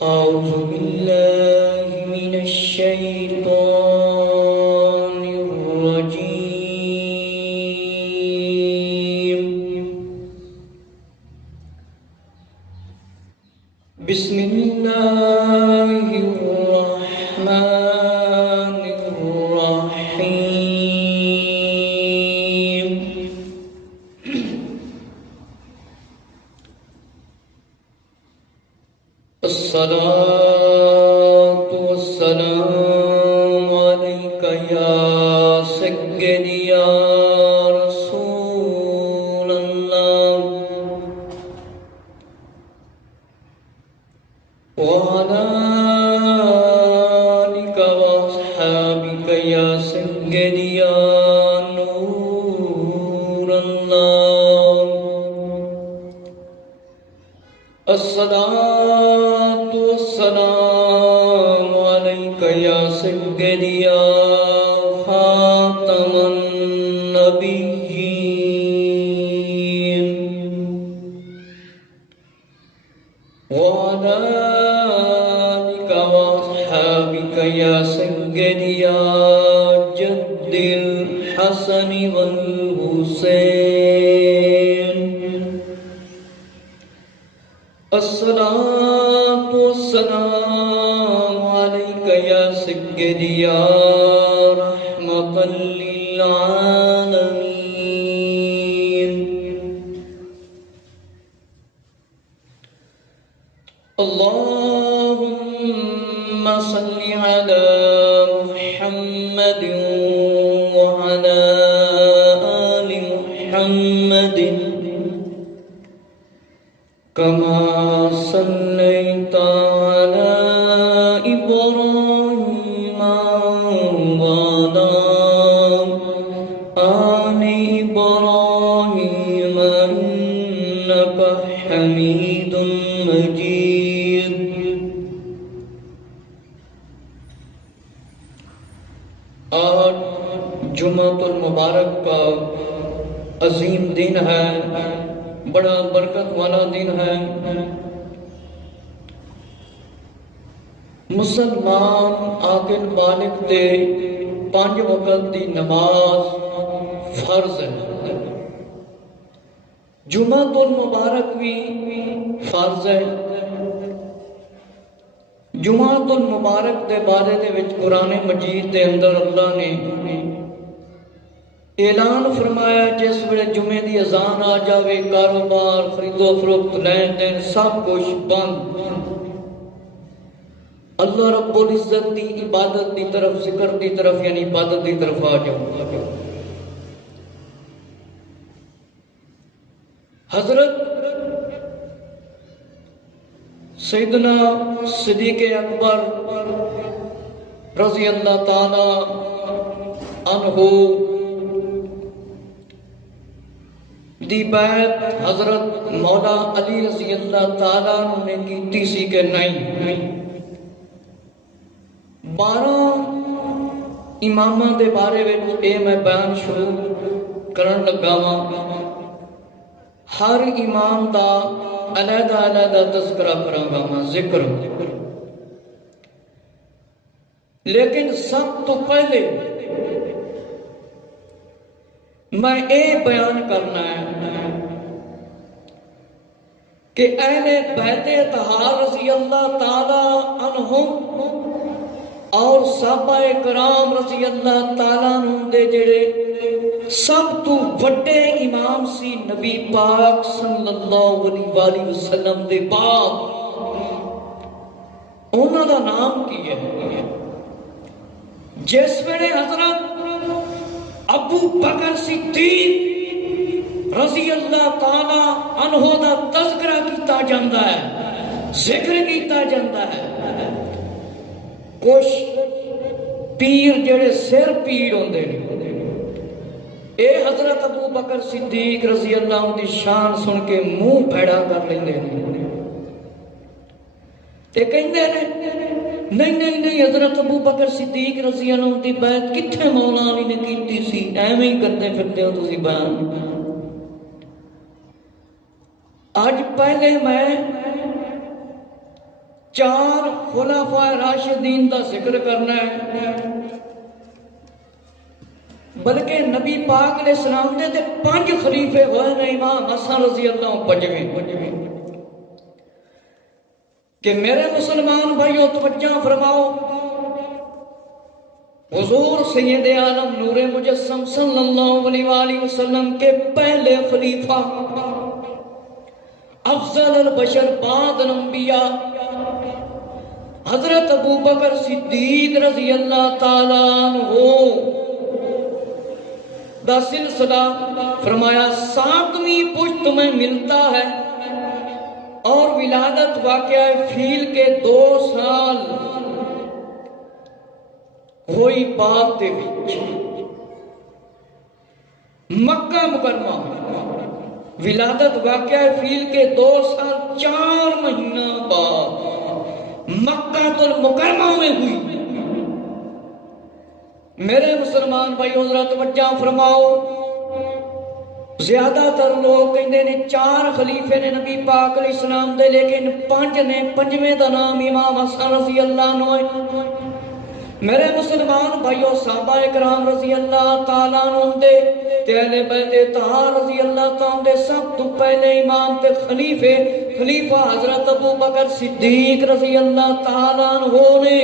أعوذ بالله من الشيطان الرجيم. بسم الله الرحمن الرحيم. الصلاة والسلام عليك يا سيدي يا رسول الله وعلى آلك وأصحابك يا سيدي يا نور الله. الصلاة والسلام عليك يا سيدي يا خاتم النبيين وعلى آلك وأصحابك يا سيدي يا جد الحسن والحسين. الصلاة والسلام عليك يا سيدي يا رحمة للعالمين. اللهم صل على محمد وعلى آل محمد كما صليت على إبراهيم وعلى آل إبراهيم إنك حميد مجيد. آج جمعۃ المبارک کا عظیم دن ہے، بڑا برکت والا دن ہے. مسلمان عاقل بالغ تے 5 وقت دی نماز فرض ہے. جمعۃ المبارک بھی فرض ہے. جمعۃ المبارک دے بارے دے وچ قرآن مجید دے اندر اللہ نے اعلان فرمایا جس ویلے جمعے دی اذان آ جاوے کاروبار خرید و فروخت لین دین سب کچھ بند. اللہ رب العزت دی عبادت دی طرف ذکر دی طرف یعنی عبادت دی طرف آ جاؤ. حضرت سیدنا صدیق اکبر رضی اللہ تعالی عنہ دی بیعت حضرت مولا علی رضی اللہ تعالیٰ نے کیتی سی کہ نہیں. 12 اماماں دے بارے وچ اے میں بیان شروع کرن لگا ہاں. ہر امام دا علیحدہ علیحدہ تذکرہ کراں گا میں ذکر. لیکن سب تو پہلے میں اے بیان کرنا ہے کہ اہل بیت اطہار رضی اللہ تعالی عنہم اور صحابہ کرام رضی اللہ تعالی عنہم دے جڑے سب تو بڑے امام سی نبی پاک صلی اللہ علیہ وآلہ وسلم دے بعد انہاں دا نام کی ہے. جس ویلے حضرت ابو بکر صدیق رضی اللہ تعالی عنہ دا تذکرہ کیتا جاندہ ہے، ذکر کیتا جاندہ ہے، کچھ پیر جڑے سر پیر ہوندے نے اے حضرت ابو بکر صدیق رضی اللہ عنہ دی شان سن کے منہ بھیڑا کر لیندے نے. تے کہندے نے نہیں حضرت ابو بکر صدیق رضی اللہ عنہ دی بیعت کتھے مولا علی نے کیتی سی، ایویں ہی کرتے پھرتے ہو تسی بیان. آج پہلے میں چار خلفاء راشدین دا ذکر کرنا ہے، بلکہ نبی پاک علیہ السلام دے 5 خلیفے ہوئے نے، امام حسن رضی اللہ عنہ کہ میرے مسلمان بھائیو توجہ فرماؤ، حضور سید عالم نور مجسم صلی اللہ علیہ وآلہ وسلم کے پہلے خلیفہ، افضل البشر بعد الانبیاء، حضرت ابو بکر صدیق رضی اللہ تعالیٰ عنہ دا سلسلہ فرمایا 7ویں پشت میں ملتا ہے، اور ولادت واقعہ فیل کے 2 سال ہوئی بات دے وچ مکہ مکرمہ، ولادت واقعہ فیل کے 2 سال 4 مہینہ بعد مکہ المکرمہ میں ہوئی۔ میرے مسلمان بھائی حضرت توجہ فرماؤ، زیادہ تر لوگ کہندے نے 4 خلیفے نے نبی پاک علیہ السلام دے، لیکن 5 نے، 5ویں دا نام امام حسن رضی اللہ عنہ ہے۔ میرے مسلمان بھائیو، صحابہ کرام رضی اللہ تعالیٰ عنہ دے تے اہل بیت طاہر رضی اللہ تعالیٰ عنہ دے سب تو پہلے امام تے خلیفہ حضرت ابو بکر صدیق رضی اللہ تعالیٰ عنہ نے۔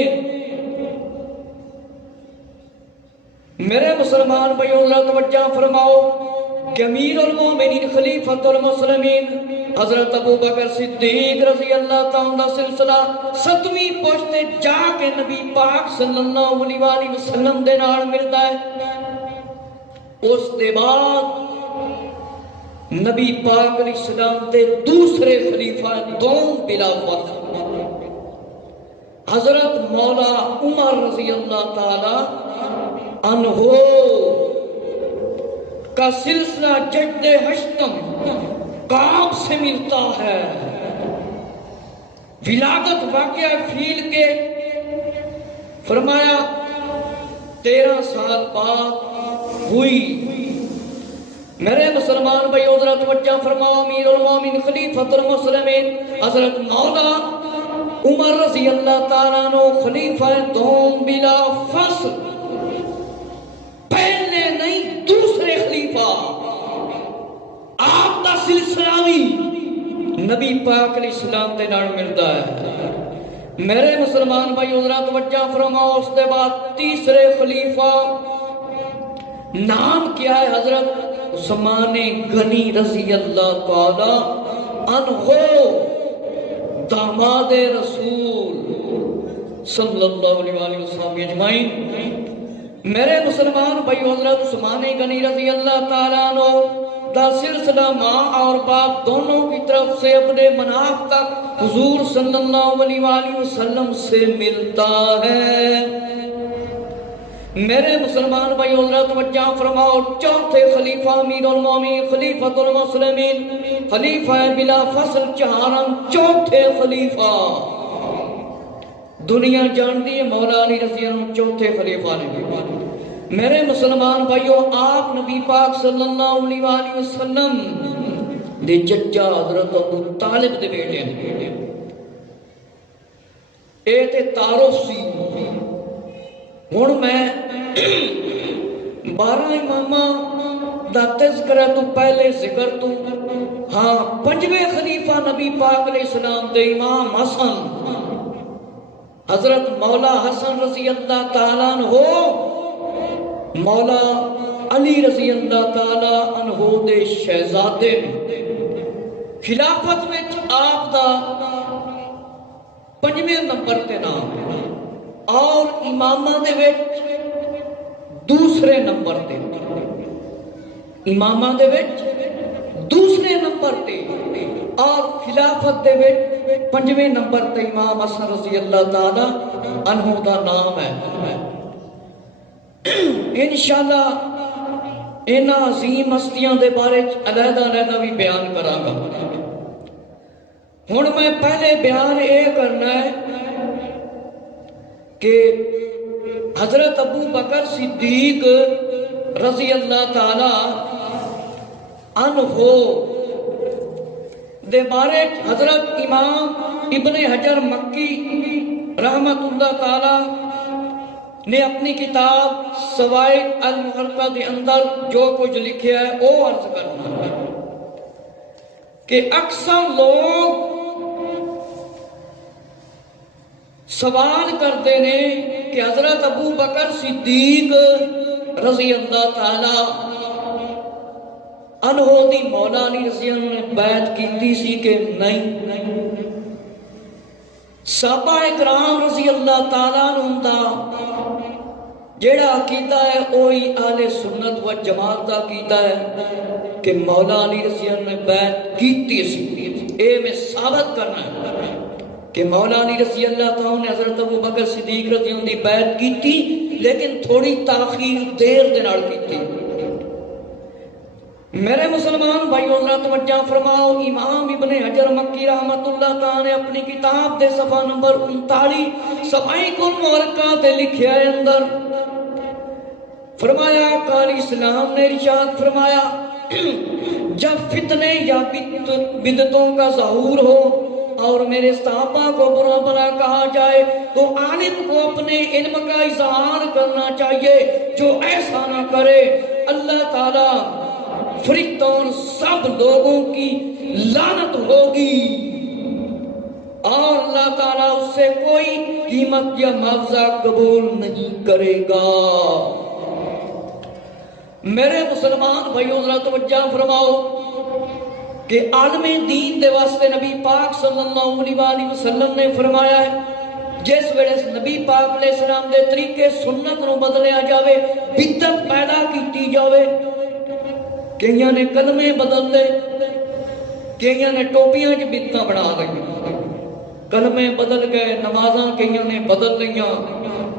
میرے مسلمان بھائیو حضرت توجہ فرماؤ کہ امیر المومنین خلیفۃ المسلمین حضرت ابو بکر صدیق رضی اللہ تعالیٰ عنہ سلسلہ 7ویں پشت جا کے نبی پاک صلی اللہ علیہ وآلہ وسلم دے نال ملتا ہے۔ اس دے بعد نبی پاک علیہ السلام دے دوسرے خلیفہ دوم بلا فرق حضرت مولا عمر رضی اللہ تعالی عنہ کا سلسلہ جد ہشتم کعب سے ملتا ہے۔ ولادت واقعہ فیل کے فرمایا 13 سال بعد ہوئی۔ میرے مسلمان بھائی حضرت توجہ فرماؤ، امیر المومنین خلیفۃ المسلمین حضرت مولا عمر رضی اللہ تعالیٰ عنہ خلیفہ دوم بلا فصل، پہلے نہیں دوسرے خلیفہ، آپ کا سلسلہ بھی نبی پاک علیہ السلام دے نال ملتا ہے۔ میرے مسلمان بھائی حضرات توجہ فرماؤ، اس کے بعد تیسرے خلیفہ نام کیا ہے؟ حضرت عثمان غنی رضی اللہ تعالی عنہ، داماد رسول صلی اللہ علیہ وآلہ وسلم اجمعین۔ میرے مسلمان بھائی حضرت عثمان غنی رضی اللہ تعالیٰ عنہ دا سلسلہ ماں اور باپ دونوں کی طرف سے اپنے مناف تک حضور صلی اللہ علیہ وآلہ وسلم سے ملتا ہے۔ میرے مسلمان بھائی حضرت توجہ فرماؤ، چوتھے خلیفہ امیر المومنین خلیفۃ المسلمین خلیفہ بلا فصل چہارم، چوتھے خلیفہ دنیا جانتی ہے مولا علی رضی اللہ عنہ چوتھے خلیفہ نے۔ میرے مسلمان بھائیو، آپ نبی پاک صلی اللہ علیہ وآلہ وسلم دے چچا حضرت ابو طالب دے بیٹے ہیں۔ اے تے تعارف سی۔ ہن میں 12 اماماں دا تذکرہ تو پہلے ذکر تو ہاں 5ویں خلیفہ نبی پاک علیہ السلام دے امام حسن حضرت مولا حسن رضی اللہ تعالیٰ عنہ مولا علی رضی اللہ تعالیٰ عنہ دے شہزادے، خلافت وچ آپ دا 5ویں نمبر تے نام اور امامہ دے وچ دوسرے نمبر تے، امامہ دے وچ دوسرے نمبر تے اور خلافت دے وچ 5ویں نمبر تے امام حسن رضی اللہ تعالی عنہ دا نام ہے۔ انشاءاللہ ان عظیم ہستیاں دے بارے علیحدہ بھی بیان کراں گا۔ ہن میں پہلے بیان یہ کرنا ہے کہ حضرت ابو بکر صدیق رضی اللہ تعالی عنہ دے بارے حضرت امام ابن حجر مکی رحمت اللہ تعالی نے اپنی کتاب سوائد المحرقہ دے اندر جو کچھ لکھیا ہے وہ عرض کرنا کہ اکثر لوگ سوال کرتے ہیں کہ حضرت ابو بکر صدیق رضی اللہ تعالی عنہ دی مولا علی رضی اللہ نے بیعت کیتی سی کہ نہیں؟ صحابہ اکرام رضی اللہ تعالیٰ عنہ دا جیڑا عقیدہ ہے وہی اہل سنت و جماعت دا عقیدہ ہے کہ مولا علی رضی اللہ نے بیعت کیتی سی۔ اے میں ثابت کرنا ہے کہ مولا علی رضی اللہ تعالیٰ نے حضرت ابو بکر صدیق رضی اللہ دی بیعت کیتی، لیکن تھوڑی تاخیر دیر دے نال کیتی۔ میرے مسلمان بھائیو ذرا توجہ فرماؤ، امام ابن حجر مکی رحمت اللہ تعالی نے اپنی کتاب دے صفحہ نمبر 39 سوائد المحرقہ تے لکھیا ہے اندر فرمایا قالی اسلام نے ارشاد فرمایا جب فتنے یا بدعتوں کا ظہور ہو اور میرے صحابہ کو برا بھلا کہا جائے تو عالم کو اپنے علم کا اظہار کرنا چاہیے، جو ایسا نہ کرے اللہ تعالی فرشتوں اور سب لوگوں کی لعنت ہوگی اور اللہ تعالیٰ اس سے کوئی قیمت یا معاوضہ قبول نہیں کرے گا۔ میرے مسلمان بھائیو ذرا توجہ فرماؤ کہ عالم دین دے واسطے نبی پاک صلی اللہ علیہ وآلہ وسلم نے فرمایا ہے جس ویلے نبی پاک علیہ السلام دے طریقے سنت نو بدلیا جاوے، بدعت پیدا کیتی جاوے، کئیاں نے کلمے بدل لے، کئیاں نے ٹوپیاں چ بدعتاں بنا لئی، کلمے بدل گئے، نمازاں کئیاں نے بدل لیاں،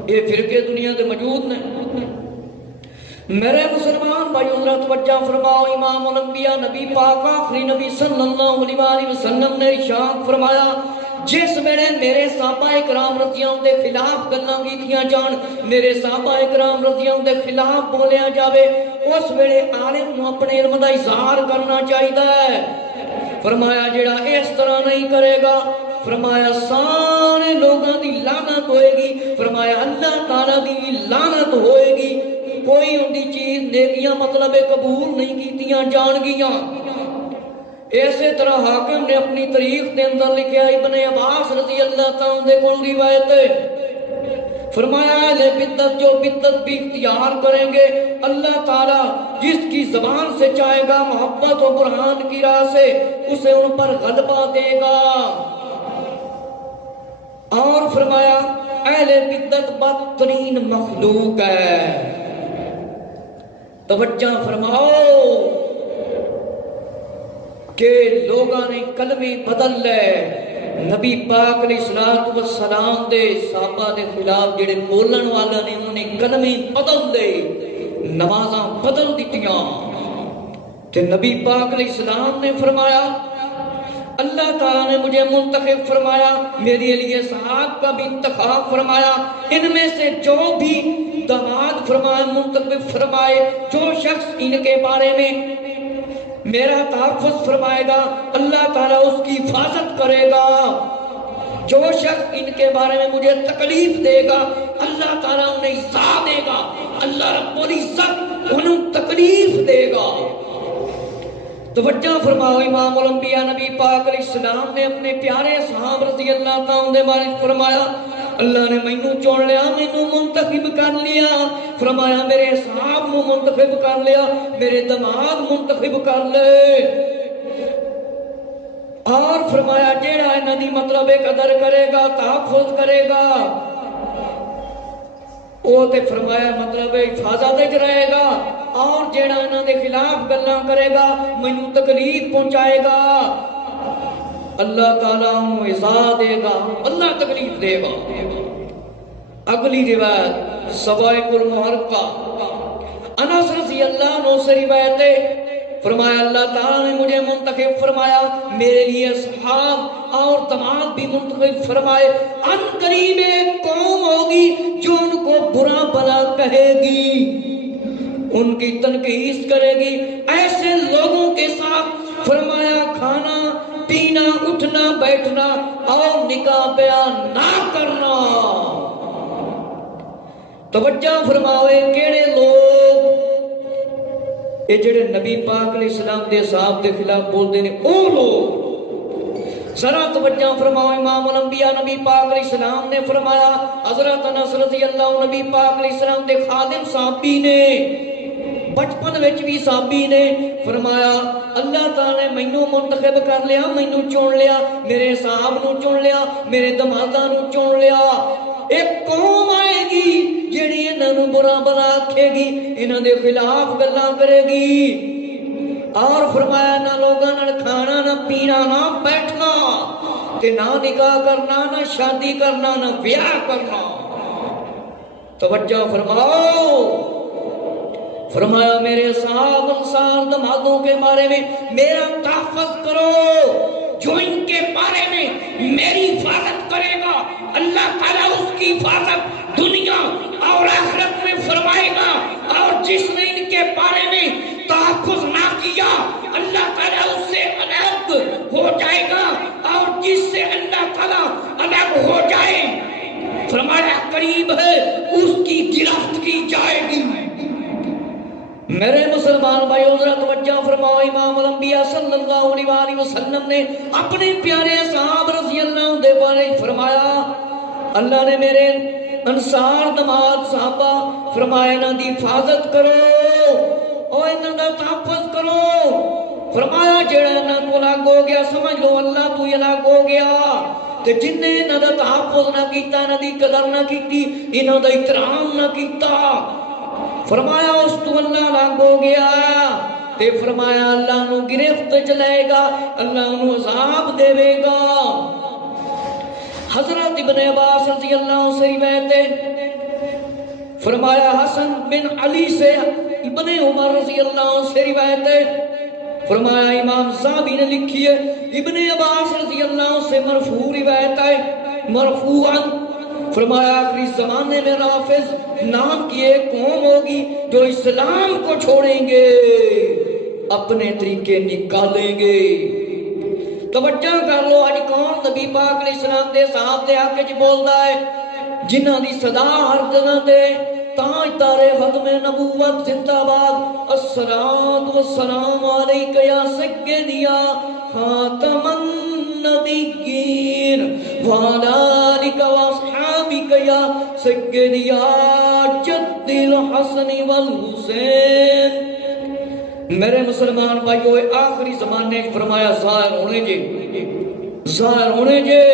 یہ فرقے دنیا دے موجود نے۔ میرے مسلمان بھائیو ذرا توجہ فرماؤ، امام الانبیاء نبی پاک آخری نبی صلی اللہ علیہ وآلہ وسلم نے ارشاد فرمایا جس ویلے میرے صحابہ اکرام رضی اللہ دے خلاف گلاں کیتیاں جان، میرے صحابہ اکرام رضی اللہ دے خلاف بولیا جاوے، اس ویلے عالم نو اپنے علم دا اظہار کرنا چاہیے۔ فرمایا جڑا اس طرح نہیں کرے گا فرمایا سارے لوگاں دی لعنت ہوئے گی، فرمایا اللہ تعالیٰ دی لعنت ہوئے گی، کوئی ان دی چیز نیکیاں مطلب قبول نہیں کیتیاں جان گیاں۔ اسی طرح حاکم نے اپنی تاریخ کے اندر لکھا ابن عباس رضی اللہ تعالیٰ دے کول روایت ہے، فرمایا اہل بدعت جو بدعت بھی اختیار کریں گے اللہ تعالیٰ جس کی زبان سے چاہے گا محبت و برہان کی راہ سے اسے ان پر غلبہ دے گا، اور فرمایا اہل بدعت بدترین مخلوق ہے۔ توجہ فرماؤ کہ لوگاں نے کلمے بدل لے، نبی پاک علیہ السلام دے صحابہ دے خلاف جڑے بولن والا نے انہوں نے کلمے بدل دے، نمازاں بدل دیتیاں، کہ نبی پاک علیہ السلام نے فرمایا اللہ تعالیٰ نے مجھے منتخب فرمایا، میرے لیے صحاب کا بھی انتخاب فرمایا، ان میں سے جو بھی داماد فرمائے منتخب فرمائے، جو شخص ان کے بارے میں میرا تحفظ فرمائے گا اللہ تعالیٰ اس کی حفاظت کرے گا، جو شخص ان کے بارے میں مجھے تکلیف دے گا اللہ تعالیٰ انہیں ایذا دے گا، اللہ رب العزت انہیں تکلیف دے گا۔ توجہ فرماؤ، امام الانبیاء نبی پاک علیہ السلام نے اپنے پیارے صحاب رضی اللہ تعالیٰ دے بارے فرمایا اللہ نے مینوں چن لیا، مینوں منتخب کر لیا، فرمایا میرے صحاب نو منتخب کر لیا، میرے دماغ منتخب کر لے، اور فرمایا جیڑا انہاں دی مطلب قدر کرے گا تحفظ کرے گا وہ تے فرمایا مطلب حفاظت وچ رہے گا، اور جیڑا انہاں دے خلاف گلاں کرے گا مینوں تکلیف پہنچائے گا اللہ تعالیٰ انہوں عزا دے گا، اللہ تکلیف دے گا۔ اگلی روایت سوائق المحرقہ انس رضی اللہ عنہ سے روایت ہے، فرمایا اللہ تعالیٰ نے مجھے منتخب فرمایا، میرے لیے صحاب اور دماغ بھی منتخب فرمائے، ان قریب ایک قوم ہوگی جو ان کو برا بھلا کہے گی، ان کی تنقید کرے گی، ایسے لوگوں کے ساتھ فرمایا کھانا پینا اٹھنا بیٹھنا اور نکاح بیان نہ کرنا۔ توجہ فرماوے کیڑے لوگ یہ جڑے نبی پاک علیہ السلام دے صاحب دے خلاف بول دے نے او لوگ ذرا توجہ فرماؤ۔ امام الانبیاء نبی پاک علیہ السلام نے فرمایا، حضرت انس رضی اللہ عنہ نبی پاک علیہ السلام دے خادم صحابی نے، بچپن وچ بھی صحابی نے فرمایا اللہ تعالی نے مینوں منتخب کر لیا، مینوں چن لیا، میرے صاحب نو چن لیا، میرے دماداں نو چن لیا۔ ایک قوم آئے گی جڑی انہاں نو برا بھلا آکھے گی، انہاں دے خلاف گلاں کرے گی، اور فرمایا نہ لوگاں نال کھانا نہ پینا نہ بیٹھنا تے نہ نکاح کرنا نہ شادی کرنا نہ بیاہ کرنا۔ توجہ فرماؤ۔ فرمایا میرے صاحب انصار دمادوں کے بارے میں میرا تحفظ کرو، جو ان کے بارے میں میری حفاظت کرے گا اللہ تعالیٰ اس کی حفاظت دنیا اور آخرت میں فرمائے گا، اور جس نے ان کے بارے میں تحفظ نہ کیا اللہ تعالیٰ اس سے الگ ہو جائے گا، اور جس سے اللہ تعالیٰ الگ ہو جائے فرمایا قریب ہے اس کی گرفت کی جائے گی۔ میرے مسلمان بھائیو ذرا توجہ فرماؤ۔ امام الانبیاء صلی اللہ علیہ وآلہ وسلم نے اپنے پیارے صحاب رضی اللہ عنہ بارے فرمایا اللہ نے میرے انصار دماد صحابہ فرمایا انہاں دی حفاظت کرو اور انہاں دا تحفظ کرو۔ فرمایا جڑا انہاں کو الگ ہو گیا سمجھ لو اللہ تو الگ ہو گیا، تے جن نے انہاں دا تحفظ نہ کیتا، انہاں دی قدر نہ کیتی، انہاں دا احترام نہ کیتا، فرمایا اس تو اللہ الگ ہو گیا، تے فرمایا اللہ نو گرفت چلائے گا، اللہ نو عذاب دے گا۔ حضرت ابن عباس رضی اللہ عنہ سے روایت ہے، فرمایا حسن بن علی سے ابن عمر رضی اللہ عنہ سے روایت ہے، فرمایا امام زابی نے لکھی ہے ابن عباس رضی اللہ عنہ سے مرفوع روایت ہے مرفوعاً، فرمایا آخری زمانے میں رافض نام کی ایک قوم ہوگی جو اسلام کو چھوڑیں گے، اپنے طریقے نکالیں گے۔ توجہ کر لو، اج کون نبی پاک علیہ السلام دے صحابہ دے حق وچ بولدا ہے، جنہاں دی صدا ہر جگہ تے تاج تارے ختم نبوت زندہ باد، الصلاۃ والسلام علیک یا سیدی یا خاتم النبیین وعلی آلک واصحابک یا سیدی یا جد الحسن والحسین۔ میرے مسلمان بھائیو آخری زمانے فرمایا ظاہر ہونے جے، ظاہر ہونے جے۔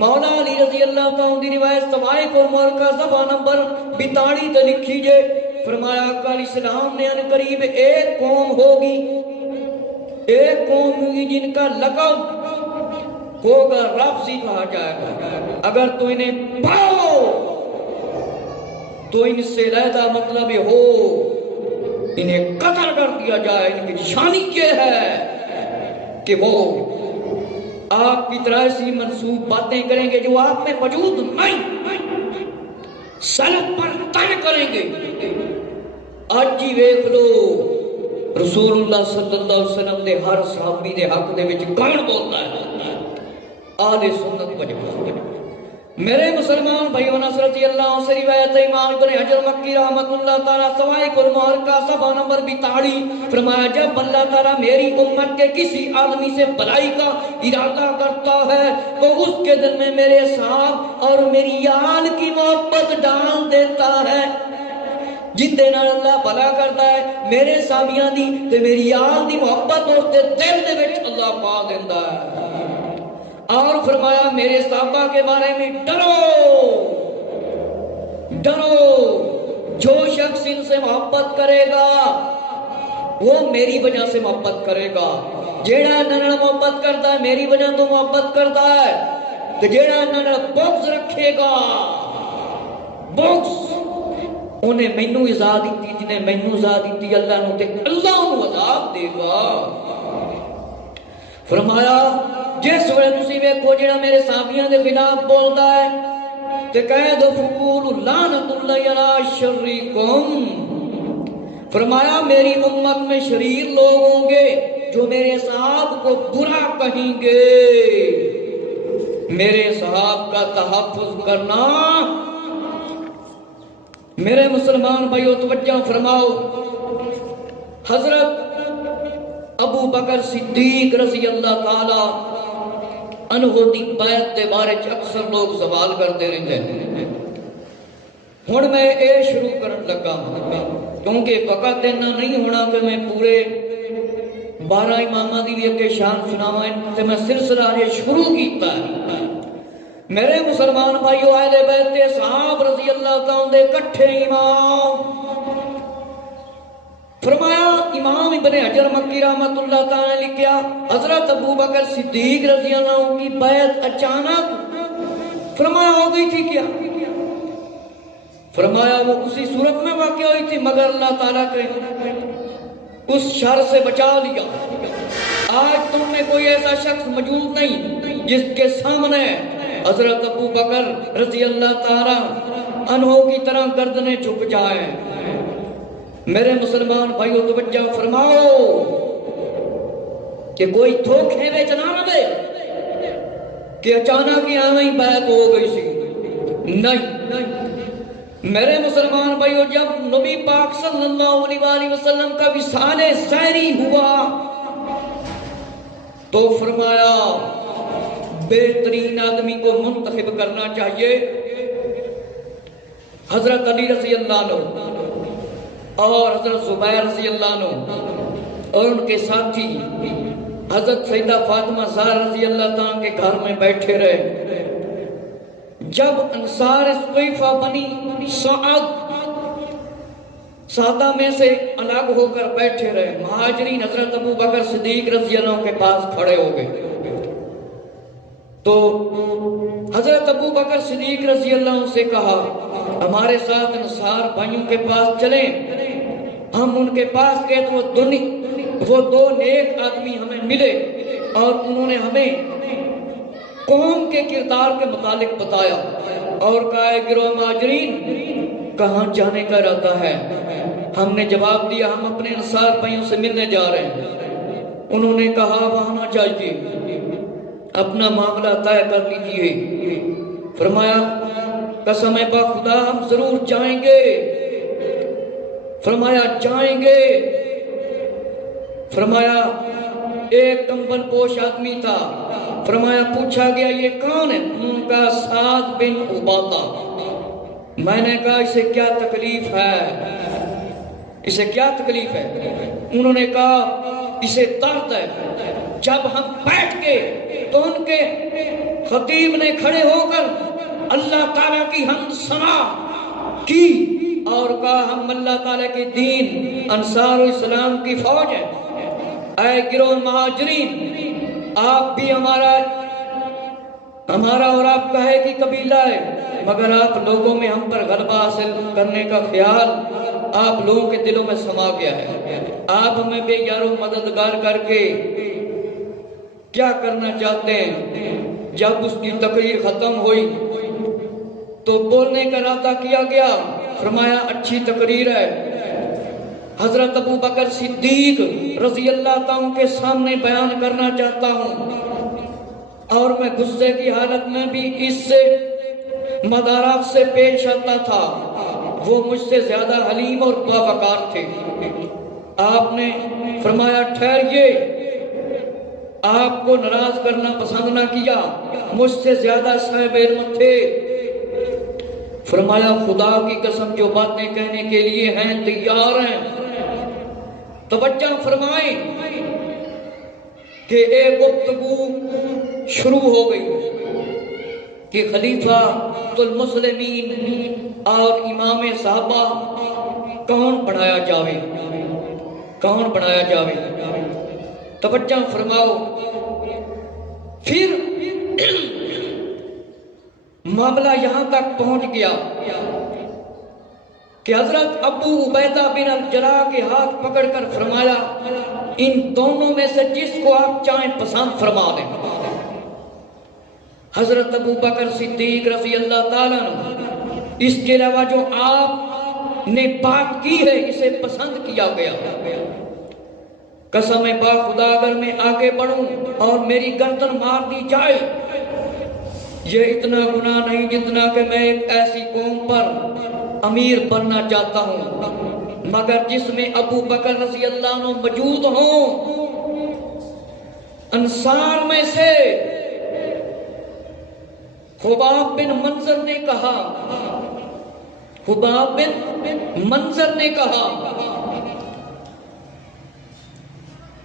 مولا علی رضی اللہ تعالیٰ دی روایت سوائق اور مورکہ صفحہ نمبر 42 تے لکھی جے، فرمایا آقا علیہ السلام نے ان قریب ایک قوم ہوگی، ایک قوم ہوگی جن کا لقب ہوگا رافضی کہا جائے گا، اگر تو انہیں پاؤ تو ان سے علیحدہ مطلب ہو، انہیں قتل کر دیا جائے۔ ان کی نشانی یہ ہے کہ وہ آپ کی طرح ایسی منسوب باتیں کریں گے جو آپ میں موجود نہیں، سلف پر تن کریں گے۔ آج جی ویکھ لو رسول اللہ صلی اللہ علیہ وسلم دے ہر صحابی دے حق دے وچ کون بولتا ہے؟ اہل سنت وجہ۔ میرے مسلمان بھائیو نصر رضی اللہ عنہ سے روایت ہے، امام ابن حجر مکی رحمۃ اللہ تعالیٰ سوائق المحرقہ صفحہ نمبر 42 فرمایا جب اللہ تعالیٰ میری امت کے کسی آدمی سے بھلائی کا ارادہ کرتا ہے تو اس کے دل میں میرے صاحب اور میری آل کی محبت ڈال دیتا ہے۔ جن دے نال اللہ بھلا کرتا ہے میرے صحابیاں دی تے میری آل دی محبت اس دے دل دے وچ اللہ پا دیندا ہے۔ اور فرمایا میرے صحابہ کے بارے میں ڈرو، ڈرو، جو شخص ان سے محبت کرے گا وہ میری وجہ سے محبت کرے گا، جیڑا انہاں نال محبت کرتا ہے میری وجہ تو محبت کرتا ہے، تو جیڑا انہاں نال بغض رکھے گا، بغض انہیں مینوں اذا دیتی، جنہیں مینوں اذا دیتی اللہ نو تے اللہ نو عذاب دے گا۔ فرمایا جس وقت تسی ویکھو جڑا میرے صحابیاں دے خلاف بولدا ہے تے کہہ دو فقول لعنت اللہ علی شرکم، فرمایا میری امت میں شریر لوگ ہوں گے جو میرے صحاب کو برا کہیں گے، میرے صحاب کا تحفظ کرنا۔ میرے مسلمان بھائیو توجہ فرماؤ، حضرت ابو بکر صدیق رضی اللہ تعالی عنہ دی بیعت دے بارے اکثر لوگ سوال کرتے رہتے ہیں۔ ہن میں اے شروع کرن لگا کیونکہ وقت اتنا نہیں ہونا کہ میں پورے 12 اماماں دی بھی اگے شان سناواں، تے میں سلسلہ یہ شروع کیتا ہے۔ میرے مسلمان بھائیو، اہل بیت صحاب رضی اللہ تعالیٰ دے کٹھے امام فرمایا، امام ابن حجر مکی رحمت اللہ تعالیٰ نے لکھیا، حضرت ابو بکر صدیق رضی اللہ عنہ کی بیعت اچانک فرمایا ہو گئی تھی کیا؟ فرمایا وہ اسی صورت میں واقع ہوئی تھی مگر اللہ تعالیٰ کے اس شر سے بچا لیا۔ آج تم میں کوئی ایسا شخص موجود نہیں جس کے سامنے حضرت ابو بکر رضی اللہ تعالیٰ عنہ کی طرح گردنیں جھک جائیں۔ میرے مسلمان بھائیو توجہ فرماؤ کہ کوئی دھوکے میں چلا نہ دے کہ اچانک ہی آویں بیعت ہو گئی سی، نہیں۔ میرے مسلمان بھائیو، جب نبی پاک صلی اللہ علیہ وآلہ وسلم کا وصال سحری ہوا تو فرمایا بہترین آدمی کو منتخب کرنا چاہیے۔ حضرت علی رضی اللہ عنہ اور حضرت زبیر رضی اللہ عنہ اور ان کے ساتھی حضرت سیدہ فاطمہ زہرا رضی اللہ تعالیٰ کے گھر میں بیٹھے رہے۔ جب انصار سقیفہ بنی سعدہ میں سے الگ ہو کر بیٹھے رہے، مہاجرین حضرت ابو بکر صدیق رضی اللہ عنہ کے پاس کھڑے ہو گئے تو حضرت ابو بکر صدیق رضی اللہ عنہ سے کہا، ہمارے ساتھ انصار بھائیوں کے پاس چلیں۔ ہم ان کے پاس گئے تو وہ دو نیک آدمی ہمیں ملے اور انہوں نے ہمیں قوم کے کردار کے متعلق بتایا اور کہا، اے گروہ مہاجرین کہاں جانے کا ارادہ ہے؟ ہم نے جواب دیا، ہم اپنے انصار بھائیوں سے ملنے جا رہے ہیں۔ انہوں نے کہا، وہاں نہ جائیے، اپنا معاملہ طے کر لیجیے۔ فرمایا، قسم با خدا ہم ضرور جائیں گے۔ فرمایا جائیں گے۔ فرمایا ایک کمبل پوش آدمی تھا۔ فرمایا پوچھا گیا یہ کون ہے؟ انہوں نے کہا سعد بن عبادہ۔ میں نے کہا اسے کیا تکلیف ہے؟ اسے کیا تکلیف ہے؟ انہوں نے کہا اسے درد ہے۔ جب ہم بیٹھ گئے تو ان کے خطیب نے کھڑے ہو کر اللہ تعالیٰ کی حمد ثنا کی اور کہا، ہم اللہ تعالیٰ کے دین انصار اسلام کی فوج ہے۔ اے گروہ مہاجرین، آپ بھی ہمارا اور آپ کا ہے کہ قبیلہ ہے، مگر آپ لوگوں میں ہم پر غلبہ حاصل کرنے کا خیال آپ لوگوں کے دلوں میں سما گیا ہے۔ آپ ہمیں بے یارو مددگار کر کے کیا کرنا چاہتے ہیں؟ جب اس کی تقریر ختم ہوئی تو بولنے کا ارادہ کیا گیا۔ فرمایا اچھی تقریر ہے، حضرت ابو بکر صدیق رضی اللہ تعالیٰ کے سامنے بیان کرنا چاہتا ہوں، اور میں غصے کی حالت میں بھی اس سے مدارات سے پیش آتا تھا۔ وہ مجھ سے زیادہ حلیم اور باوقار تھے۔ آپ نے فرمایا ٹھہریے، آپ کو ناراض کرنا پسند نہ کیا، مجھ سے زیادہ صاحب علم تھے۔ فرمایا خدا کی قسم جو باتیں کہنے کے لیے ہیں تیار ہیں۔ توجہ فرمائیں کہ ایک گفتگو شروع ہو گئی کہ خلیفہ المسلمین اور امام صحابہ کون بنایا جاوے، کون بنایا جاوے۔ توجہ فرماؤ، پھر معاملہ یہاں تک پہنچ گیا کہ حضرت ابو عبیدہ بن الجراح کے ہاتھ پکڑ کر فرمایا ان دونوں میں سے جس کو آپ چاہیں پسند فرما لیں۔ حضرت ابو بکر صدیق رضی اللہ تعالیٰ عنہ، اس کے علاوہ جو آپ نے بات کی ہے اسے پسند کیا گیا۔ قسم با خدا اگر میں آگے بڑھوں اور میری گردن مار دی جائے یہ اتنا گناہ نہیں جتنا کہ میں ایک ایسی قوم پر امیر بننا چاہتا ہوں مگر جس میں ابو بکر رضی اللہ عنہ موجود ہوں۔ انصار میں سے خباب بن منظر نے کہا، خباب بن منظر نے کہا،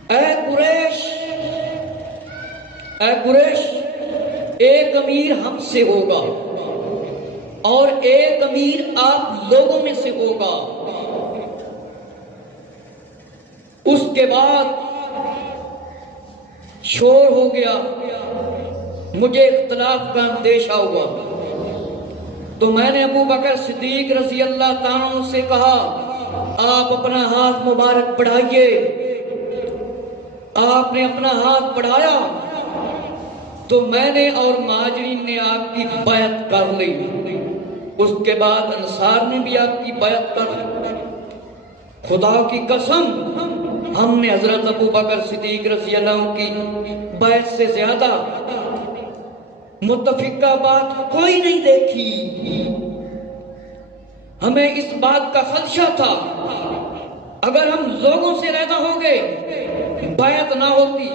اے قریش، اے قریش، ایک امیر ہم سے ہوگا اور ایک امیر آپ لوگوں میں سے ہوگا۔ اس کے بعد شور ہو گیا، مجھے اختلاف کا اندیشہ ہوا تو میں نے ابو بکر صدیق رضی اللہ تعالیٰ عنہ سے کہا آپ اپنا ہاتھ مبارک بڑھائیے۔ آپ نے اپنا ہاتھ بڑھایا تو میں نے اور مہاجرین نے آپ کی بیعت کر لی۔ اس کے بعد انصار نے بھی آپ کی بیعت کر لی۔ خدا کی قسم ہم نے حضرت ابو بکر صدیق رضی اللہ عنہ کی بیعت سے زیادہ متفقہ بات کوئی نہیں دیکھی۔ ہمیں اس بات کا خدشہ تھا اگر ہم لوگوں سے علیحدہ ہو گئے، بیعت نہ ہوتی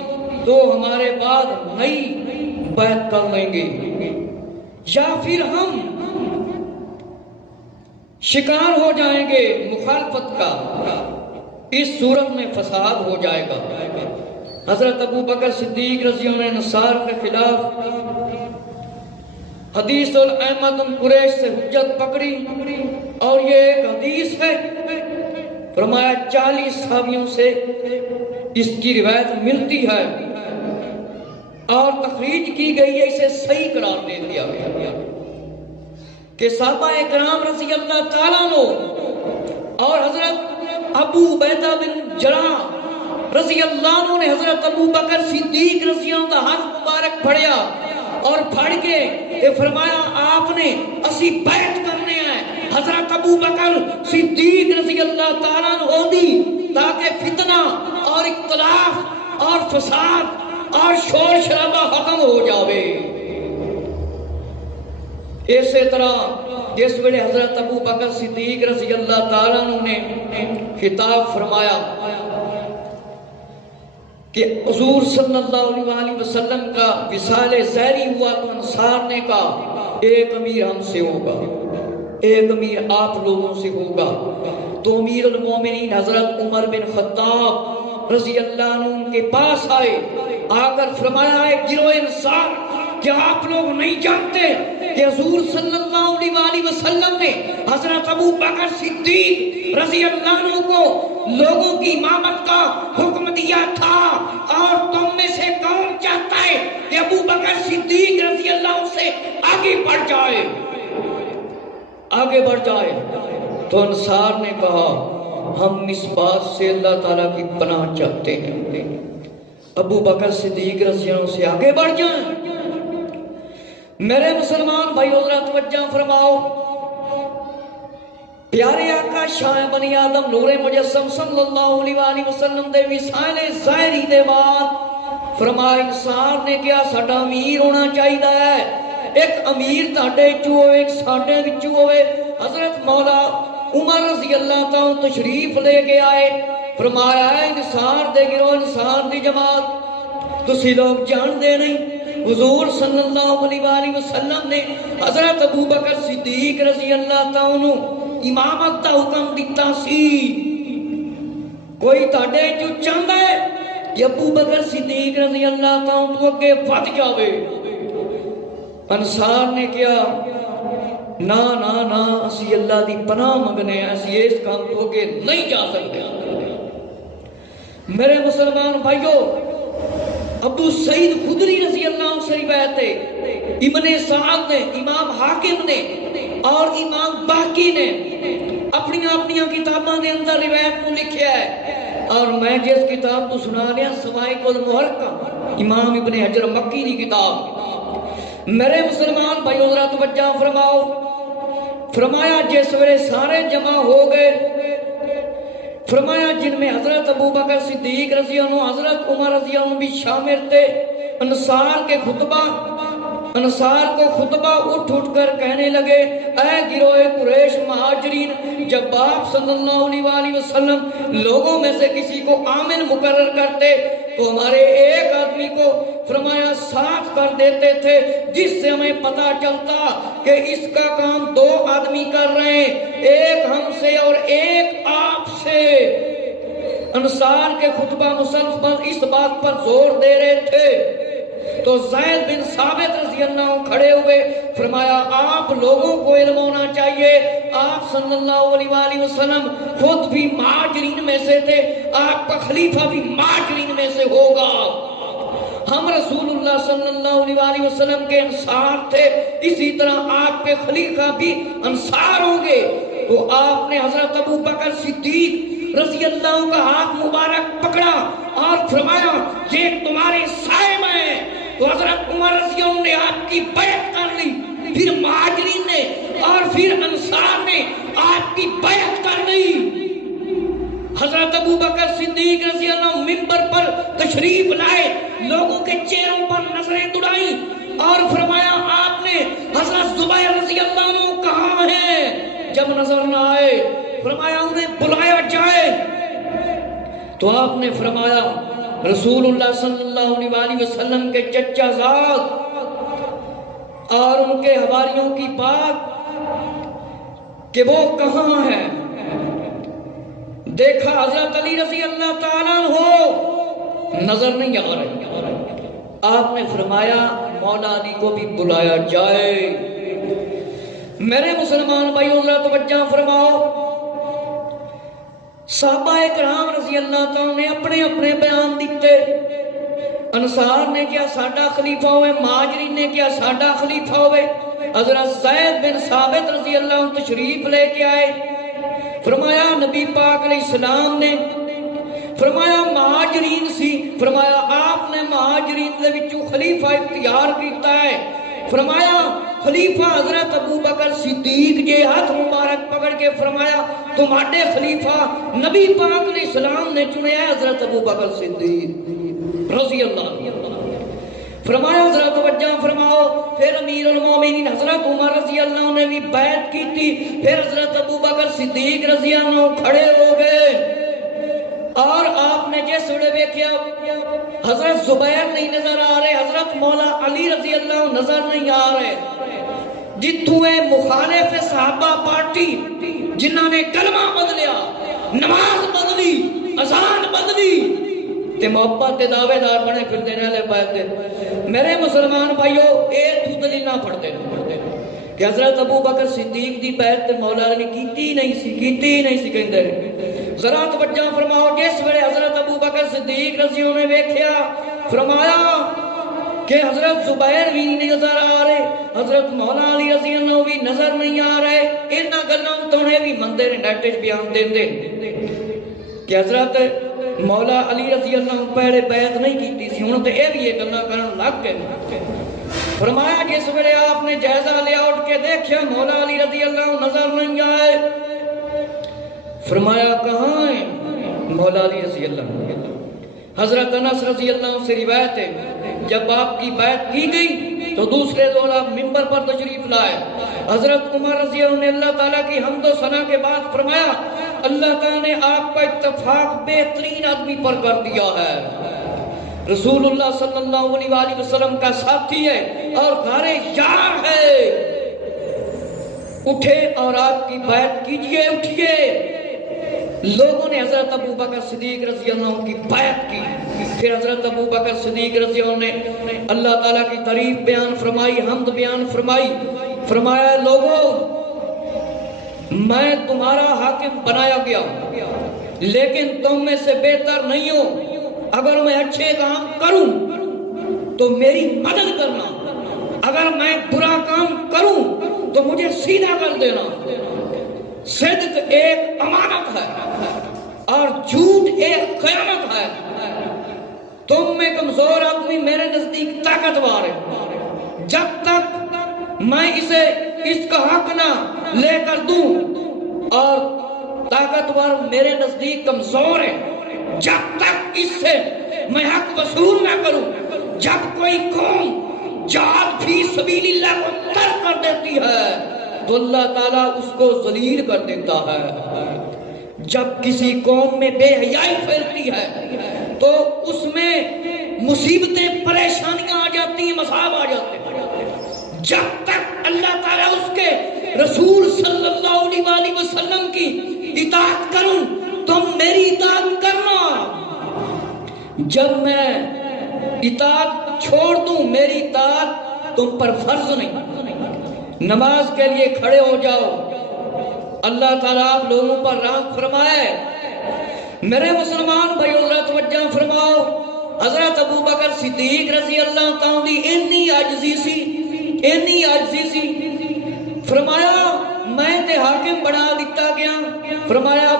تو ہمارے بعد نئی بیعت کر لیں گے یا پھر ہم شکار ہو جائیں گے مخالفت کا، اس صورت میں فساد ہو جائے گا۔ حضرت ابو بکر صدیق رضی اللہ عنہ نے انصار کے خلاف حدیث العامۃ قریش سے حجت پکڑی اور یہ ایک حدیث ہے، فرمایا 40 صحابیوں سے اس کی روایت ملتی ہے اور تخریج کی گئی ہے، اسے صحیح قرار دے دیا گیا کہ صحابہ کرام رضی اللہ تعالیٰ عنہ اور حضرت ابو عبیدہ بن جراح رضی اللہ عنہ نے حضرت ابو بکر صدیق رضی اللہ عنہ کا ہاتھ مبارک پھڑیا اور پھڑ کے فرمایا آپ نے اسی بیعت کرنے ہیں حضرت ابو بکر صدیق رضی اللہ تعالیٰ عنہ دی تاکہ فتنہ اور اختلاف اور فساد اور شور شرابہ ختم ہو جاوے۔ اسی طرح جس ویلے حضرت ابو بکر صدیق رضی اللہ تعالیٰ عنہ نے خطاب فرمایا کہ حضور صلی اللہ علیہ وسلم کا وصال زہری ہوا تو انصار نے کہا ایک امیر ہم سے ہوگا، ایک امیر آپ لوگوں سے ہوگا۔ تو امیر المومنین حضرت عمر بن خطاب رضی اللہ عنہ ان کے پاس آئے، آ کر فرمایا ہے گروہ انصار کیا آپ لوگ نہیں جانتے کہ حضور صلی اللہ علیہ وسلم نے حضرت ابو بکر صدیق رضی اللہ عنہ کو لوگوں کی امامت کا حکم دیا تھا، اور تم میں سے کون چاہتا ہے کہ ابو بکر صدیق رضی اللہ عنہ سے آگے بڑھ جائے، آگے بڑھ جائے؟ تو انصار نے کہا ہم اس بات سے اللہ تعالیٰ کی پناہ چاہتے ہیں، ابو بکر صدیق رضی اللہ عنہ سے آگے بڑھ جائیں۔ میرے مسلمان بھائی ذرا توجہ فرماؤ، پیارے آقا شاہ بنی آدم نور مجسم صلی اللہ علیہ وسلم دے وصال ظاہری دے بعد فرمایا انسان نے کیا ساڈا امیر ہونا چاہیے ہے، ایک امیر تہاڈے وچوں ہوئے، ایک ساڈے وچوں ہوئے۔ حضرت مولا عمر رضی اللہ تعالیٰ تشریف لے کے آئے، فرمایا ہے انصار دے گروہ، انصار دی جماعت تسی لوگ جان دے نہیں، حضور صلی اللہ علیہ وسلم نے حضرت ابو بکر صدیق رضی اللہ تعالیٰ امامت دا حکم دیتا سی، کوئی تاڑے جو چاہتا ہے کہ ابو بکر صدیق رضی اللہ تعالیٰ تو اگے بڑھ جاوے؟ انصار نے کیا نا نا نا اسی اللہ دی پناہ منگنے ہیں، اسی اس کام تو اگے نہیں جا سکتے۔ میرے مسلمان بھائیو، ابو سعید خدری رضی اللہ عنہ سے روایت ہے، ابن سعد نے، امام حاکم نے اور امام باقی نے اپنی کتاباں دے اندر روایت کو لکھیا ہے، اور میں جس کتاب کو سنا لیا سوائق المحرقہ امام ابن حجر مکی کی کتاب۔ میرے مسلمان بھائی ذرا توجہ فرماؤ، فرمایا جس ویلے سارے جمع ہو گئے، فرمایا جن میں حضرت ابو بکر صدیق رضی اللہ عنہ، حضرت عمر رضی اللہ عنہ بھی شامل تھے۔ انصار کو خطبہ اٹھ کر کہنے لگے، اے گروہ قریش مہاجرین، جب آپ صلی اللہ علیہ وسلم لوگوں میں سے کسی کو عامل مقرر کرتے تو ہمارے ایک آدمی کو فرمایا ساتھ کر دیتے تھے، جس سے ہمیں پتا چلتا کہ اس کا کام 2 آدمی کر رہے ہیں، ایک ہم سے اور ایک آپ سے۔ انصار کے خطبہ مسلسل اس بات پر زور دے رہے تھے تو زید بن ثابت رضی اللہ عنہ کھڑے ہوئے، فرمایا آپ لوگوں کو علم ہونا چاہیے، آپ صلی اللہ علیہ وآلہ وسلم خود بھی مہاجرین میں سے تھے، آپ کا خلیفہ بھی مہاجرین میں سے ہوگا، ہم رسول اللہ صلی اللہ علیہ وآلہ وسلم کے انصار تھے، اسی طرح آپ کے خلیفہ بھی انصار ہوں گے۔ تو آپ نے حضرت ابو بکر صدیق رضی اللہ عنہ کا ہاتھ مبارک پکڑا اور فرمایا یہ تمہارے سائے میں۔ تو حضرت عمر رضی اللہ عنہ نے آپ کی بیعت کر لی، پھر مہاجرین نے اور پھر انصار نے آپ کی بیعت کر لی۔ حضرت ابو بکر صدیق رضی اللہ عنہ منبر پر تشریف لائے، لوگوں کے چہروں پر نظریں دوڑائیں اور فرمایا آپ نے حضرت زبیر رضی اللہ عنہ کہاں ہیں؟ جب نظر نہ آئے فرمایا انہیں بلایا جائے، تو آپ نے فرمایا رسول اللہ صلی اللہ علیہ وآلہ وسلم کے چچا زاد اور ان کے حواریوں کی بات کہ وہ کہاں ہے۔ دیکھا حضرت علی رضی اللہ تعالیٰ عنہ نظر نہیں آ رہے، آپ نے فرمایا مولا علی کو بھی بلایا جائے۔ میرے مسلمان بھائیوں ذرا توجہ فرماؤ، صحابہ کرام رضی اللہ تعالیٰ نے اپنے اپنے بیان دیتے، انصار نے کیا ساڈا خلیفہ ہوئے، مہاجرین نے کیا ساڈا خلیفہ ہوئے۔ حضرت زید بن ثابت رضی اللہ عنہ تشریف لے کے آئے، فرمایا نبی پاک علیہ السلام نے فرمایا مہاجرین سی، فرمایا آپ نے مہاجرین دے وچوں خلیفہ اختیار کیتا ہے، فرمایا خلیفہ حضرت ابو بکر صدیق کے ہاتھ مبارک پکڑ کے فرمایا تمہارے خلیفہ نبی پاک علیہ السلام نے چنے ہیں حضرت ابو بکر صدیق رضی اللہ عنہ۔ فرمایا حضرت توجہ فرماؤ، پھر امیر المومنین حضرت عمر رضی اللہ عنہ نے بھی بیعت کی تھی، پھر حضرت ابو بکر صدیق رضی اللہ عنہ کھڑے ہو گئے اور آپ نے جس وڑے ویکھیا حضرت زبیر نہیں نظر آ رہے، حضرت مولا علی رضی اللہ عنہ نظر نہیں آ رہے، جتوں مخالف صحابہ پارٹی جنہاں نے کلمہ بدلیا، نماز بدلی، اذان بدلی تے محبت تے دعوے دار بنے پھرتے رہے پائے۔ میرے مسلمان بھائیو اے تو دلیل نہ پڑھتے کہ حضرت ابو بکر صدیق دی بیعت تے مولا علی کیتی نہیں سی کہندے۔ ذرا توجہ فرماؤ، جس ویلے حضرت ابو بکر صدیق رضی اللہ عنہ نے ویکھیا فرمایا کہ حضرت زبیر بھی نہیں نظر آ رہے، حضرت مولا علی رضی اللہ عنہ بھی نظر نہیں آ رہے، انہاں گلاں تو نے بھی مندر نیٹ وچ بیان دیندے کہ حضرت مولا علی رضی اللہ عنہ پہلے بیعت نہیں کیتی سی، ہن تے اے بھی یہ گلاں کرن لگ گئے۔ فرمایا جس ویلے آپ نے جائزہ لیا اٹھ کے دیکھیا مولا علی رضی اللہ عنہ نظر نہیں آئے، فرمایا کہاں ہے مولا علی رضی اللہ عنہ۔ حضرت انس رضی اللہ عنہ سے روایت ہے جب آپ کی بیعت کی گئی تو دوسرے دور آپ منبر پر تشریف لائے، حضرت عمر رضی اللہ عنہ نے اللہ تعالیٰ کی حمد و ثنا کے بعد فرمایا اللہ تعالیٰ نے آپ کا اتفاق بہترین آدمی پر کر دیا ہے، رسول اللہ صلی اللہ علیہ وآلہ وسلم کا ساتھی ہے اور گھر یار ہے، اٹھے اور آپ کی بیعت کیجئے، اٹھئے۔ لوگوں نے حضرت ابو بکر صدیق رضی اللہ عنہ کی بیعت کی، پھر حضرت ابو بکر صدیق رضی اللہ عنہ نے اللہ تعالیٰ کی تعریف بیان فرمائی، حمد بیان فرمائی، فرمایا لوگوں میں تمہارا حاکم بنایا گیا لیکن تم میں سے بہتر نہیں ہو، اگر میں اچھے کام کروں تو میری مدد کرنا، اگر میں برا کام کروں تو مجھے سیدھا کر دینا۔ صدق ایک امانت ہے اور جھوٹ ایک خیانت ہے، تم میں کمزور آدمی میرے نزدیک طاقتور ہے، جب تک میں اسے اس کا حق نہ لے کر دوں اور طاقتور میرے نزدیک کمزور ہے. جب تک اس سے میں حق وصول نہ کروں، جب کوئی قوم جہاد فی سبیل اللہ کو ترک کر دیتی ہے تو اللہ تعالیٰ اس کو ذلیل کر دیتا ہے. جب کسی قوم میں بے حیائی پھیلتی ہے تو اس میں مصیبتیں پریشانیاں آ جاتی ہیں، مصائب آ جاتے ہیں. جب تک اللہ تعالیٰ اس کے رسول صلی اللہ علیہ وسلم کی اطاعت کروں تم میری اطاعت کرنا. جب میں اطاعت چھوڑ دوں میری اطاعت تم پر فرض نہیں. نماز کے لیے کھڑے ہو جاؤ، اللہ تعالیٰ آپ لوگوں پر رحم فرمائے. میرے مسلمان بھائیو ذرا توجہ فرماؤ. حضرت ابو بکر صدیق رضی اللہ تعالی اتنی عاجزی سی. فرمایا میں تے حاکم بنا دیتا گیا. فرمایا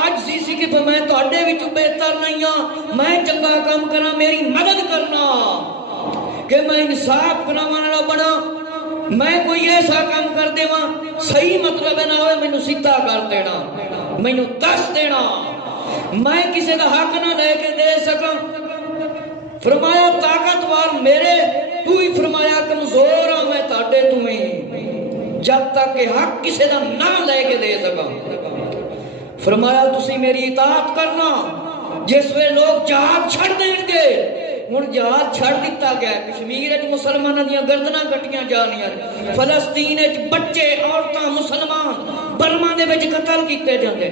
عاجزی سی کہ میں تہاڈے وچ بہتر نہیں ہاں، میں چنگا کام کرنا، میری مدد کرنا کہ میں انصاف کراون والا بنا. میں کوئی ایسا کام کر دیواں صحیح مطلب نہ ہوئے مینوں سیدھا کر دینا، مینوں دس دینا، میں کسی دا حق نہ لے کے دے سکاں. فرمایا طاقتور میرے تو ہی، فرمایا کمزور ہاں میں تہاڈے تو ہی، جب تک کہ حق کسی دا نہ لے کے دے سکاں. فرمایا تسی میری اطاعت کرنا. جس وے لوگ جہاد چھڑ دیں گے، ہن جہاد چھڑ دیتا گیا، کشمیر وچ مسلماناں دیاں گردناں کٹیاں جانیاں، فلسطین وچ بچے عورتاں مسلمان برما دے وچ قتل کیتے جاندے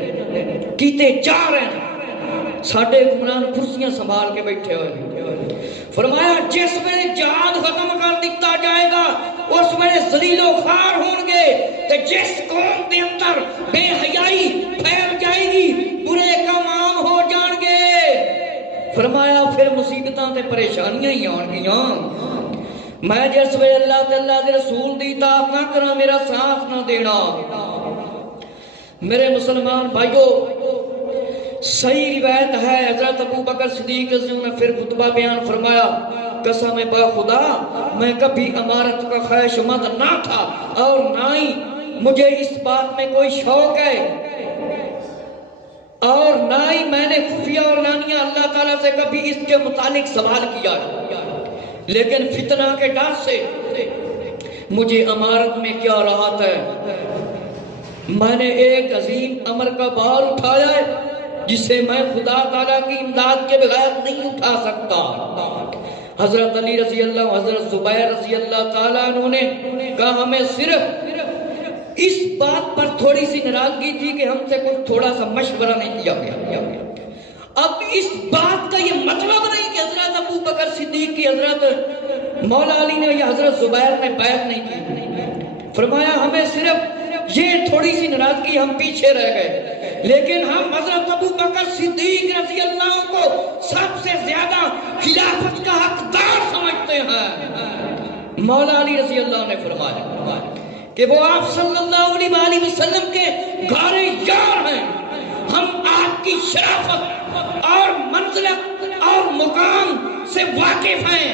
کیتے جا رہے ہیں. ساڈے حکمران کرسیاں سنبھال کے بیٹھے ہوئے. فرمایا جس ویلے جہاد ختم کر دیتا جائے گا اس ویلے ذلیل و خوار ہون گے، تے جس قوم دے اندر بے حیائی پھیل جائے گی برے کام عام ہو جان گے. فرمایا پھر مصیبتاں تے پریشانیاں ہی آن گیاں. میں جس ویلے اللہ تے اللہ دے رسول دی اطاعت نہ کراں میرا ساتھ نہ دینا. میرے مسلمان بھائیو صحیح روایت ہے، حضرت ابو بکر صدیق نے پھر خطبہ بیان فرمایا، قسم با خدا میں کبھی امارت کا خواہش مند نہ تھا اور نہ ہی مجھے اس بات میں کوئی شوق ہے، اور نہ ہی میں نے خفیہ اور علانیہ اللہ تعالیٰ سے کبھی اس کے متعلق سوال کیا، لیکن فتنہ کے ڈر سے مجھے امارت میں کیا راحت ہے. میں نے ایک عظیم امر کا بار اٹھایا ہے جسے میں خدا تعالیٰ کی امداد کے بغیر نہیں اٹھا سکتا. حضرت علی رضی اللہ، حضرت زبیر رضی اللہ تعالیٰ عنہ نے کہا ہمیں صرف اس بات پر تھوڑی سی ناراضگی تھی کہ ہم سے کچھ تھوڑا سا مشورہ نہیں کیا گیا. اب اس بات کا یہ مطلب نہیں کہ حضرت ابو بکر صدیق کی حضرت مولا علی نے یا حضرت زبیر نے بیعت نہیں کی. فرمایا ہمیں صرف یہ تھوڑی سی ناراضگی، ہم پیچھے رہ گئے، لیکن ہم حضرت ابو بکر صدیق رضی اللہ کو سب سے زیادہ خلافت کا حقدار سمجھتے ہیں. مولا علی رضی اللہ نے فرمایا کہ وہ آپ صلی اللہ علیہ وسلم کے غار یار ہیں، ہم آپ کی شرافت اور منزلت اور مقام سے واقف ہیں.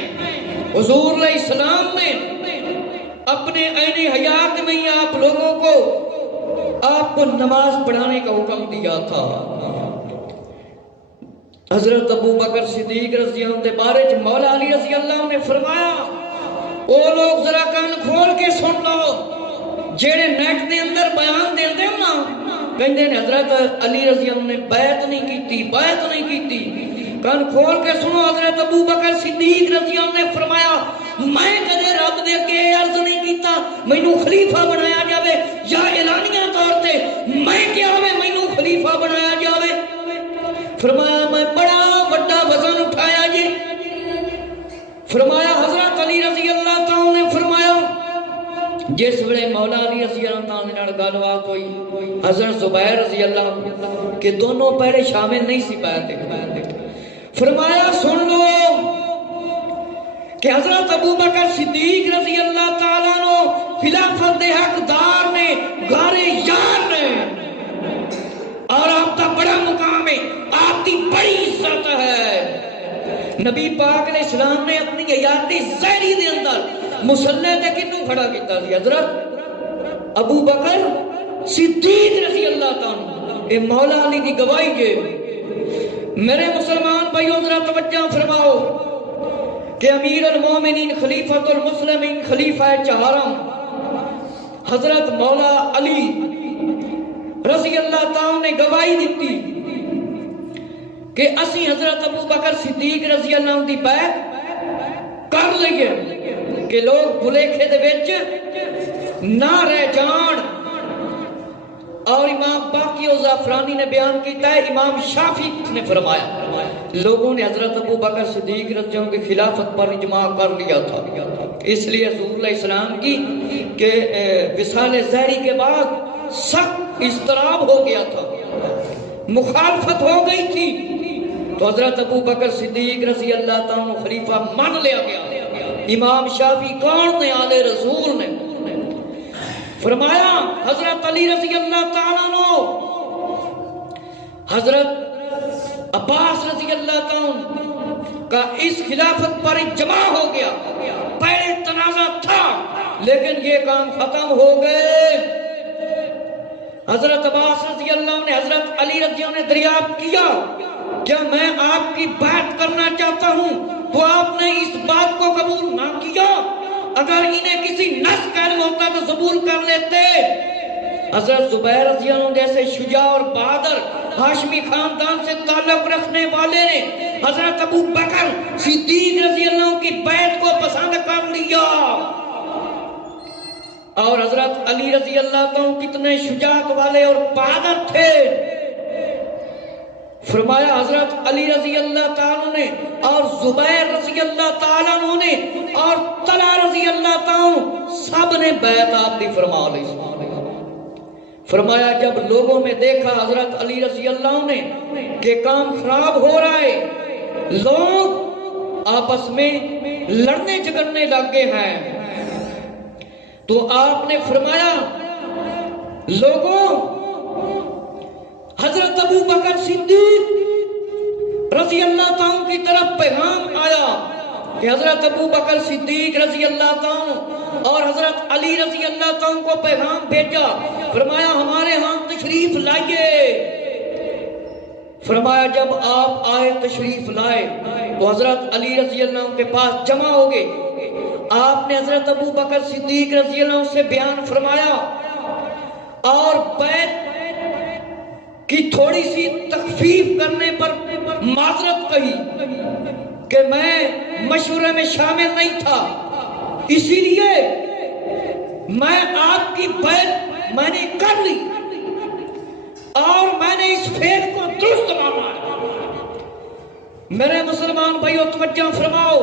حضور علیہ السلام نے اپنے عین حیات میں ہی آپ لوگوں کو آپ کو نماز پڑھانے کا حکم دیا تھا. حضرت ابو بکر صدیق رضی اللہ کے بارے میں مولا علی رضی اللہ نے فرمایا او لوگ ذرا کان کھول کے سن لو جڑے نیٹ دے اندر بیان دیندے نا کہندے نے حضرت علی رضی اللہ نے بیعت نہیں کیتی. کان کھول کے سنو، حضرت ابو بکر صدیق رضی اللہ نے فرمایا میں کدے رب دے اگے عرض نہیں کیتا مینوں خلیفہ بنایا جاوے، یا اعلانیہ طور تے میں کیا ہوے مینوں خلیفہ بنایا جاوے. فرمایا میں بڑا بڑا وزن اٹھایا جی. فرمایا حضرت علی رضی اللہ تعالی نے فرمایا جس ویلے مولا علی رضی اللہ تعالی نال گل بات ہوئی حضرت زبیر رضی اللہ کہ دونوں پہرے شامل نہیں سی پائے. فرمایا سن لو کہ حضرت ابو بکر صدیق رضی اللہ تعالیٰ عنہ خلافت دے حقدار نے، غار یار نے، اور آپ کا بڑا مقام ہے، آپ کی بڑی عزت ہے. نبی پاک علیہ السلام نے اپنی حیات ظاہری دے اندر مصلی تے کنوں کھڑا کیتا سی؟ حضرت ابو بکر صدیق رضی اللہ تعالیٰ. اے مولا علی دی گواہی ہے۔ میرے مسلمان بھائیو ذرا توجہ فرماؤ کہ امیر المومنین خلیفۃ المسلمین خلیفہ چہارم حضرت مولا علی رضی اللہ تعالیٰ نے گواہی دیتی کہ اسی حضرت ابو بکر صدیق رضی اللہ عنہ دی بیعت کر لئیے کہ لوگ بھلیکھے دے وچ نہ رہ جان۔ اور امام باقی و زعفرانی نے بیان کیتا ہے، امام شافعی نے فرمایا لوگوں نے حضرت ابو بکر صدیق رضی اللہ عنہ کی خلافت پر اجماع کر لیا تھا، اس لیے حضور علیہ السلام کی کہ وصال زہری کے بعد سخت اضطراب ہو گیا تھا، مخالفت ہو گئی تھی، تو حضرت ابو بکر صدیق رضی اللہ تعالیٰ خلیفہ مان لیا گیا۔ امام شافعی کون نے؟ آل رسول نے فرمایا حضرت علی رضی اللہ تعالیٰ عنہ حضرت عباس رضی اللہ تعالیٰ کا اس خلافت پر اجماع ہو گیا، پہلے تنازع تھا لیکن یہ کام ختم ہو گئے۔ حضرت عباس رضی اللہ عنہ نے حضرت علی رضی اللہ عنہ نے دریافت کیا کیا میں آپ کی بات کرنا چاہتا ہوں، تو آپ نے اس بات کو قبول نہ کیا، اگر انہیں کسی نس کا علم ہوتا تو قبول کر لیتے۔ حضرت زبیر رضی اللہ عنہ جیسے شجاع اور بہادر ہاشمی خاندان سے تعلق رکھنے والے نے حضرت ابو بکر صدیق رضی اللہ عنہ کی بیعت کو پسند کر لیا، اور حضرت علی رضی اللہ عنہ کتنے شجاعت والے اور بہادر تھے۔ فرمایا حضرت علی رضی اللہ تعالیٰ نے اور زبیر رضی اللہ تعالیٰ نے اور طلحہ رضی اللہ تعالیٰ سب نے بیعت آپ دی فرما لی۔ فرمایا جب لوگوں میں دیکھا حضرت علی رضی اللہ نے کہ کام خراب ہو رہا ہے، لوگ آپس میں لڑنے جھگڑنے لگے ہیں، تو آپ نے فرمایا لوگوں حضرت ابو بکر صدیق رضی اللہ تعالیٰ کی طرف پیغام آیا کہ حضرت ابو بکر صدیق رضی اللہ تعالیٰ اور حضرت علی رضی اللہ تعالیٰ کو پیغام بھیجا، فرمایا ہمارے ہاں تشریف لائیے۔ فرمایا جب آپ آئے تشریف لائے تو حضرت علی رضی اللہ عنہ کے پاس جمع ہو گئے، آپ نے حضرت ابو بکر صدیق رضی اللہ عنہ سے بیان فرمایا اور بیعت کی تھوڑی سی تخفیف کرنے پر معذرت کہی کہ میں مشورے میں شامل نہیں تھا، اسی لیے میں آپ کی بیعت میں نے کر لی اور میں نے اس فعل کو درست مانا۔ میرے مسلمان بھائیو توجہ فرماؤ،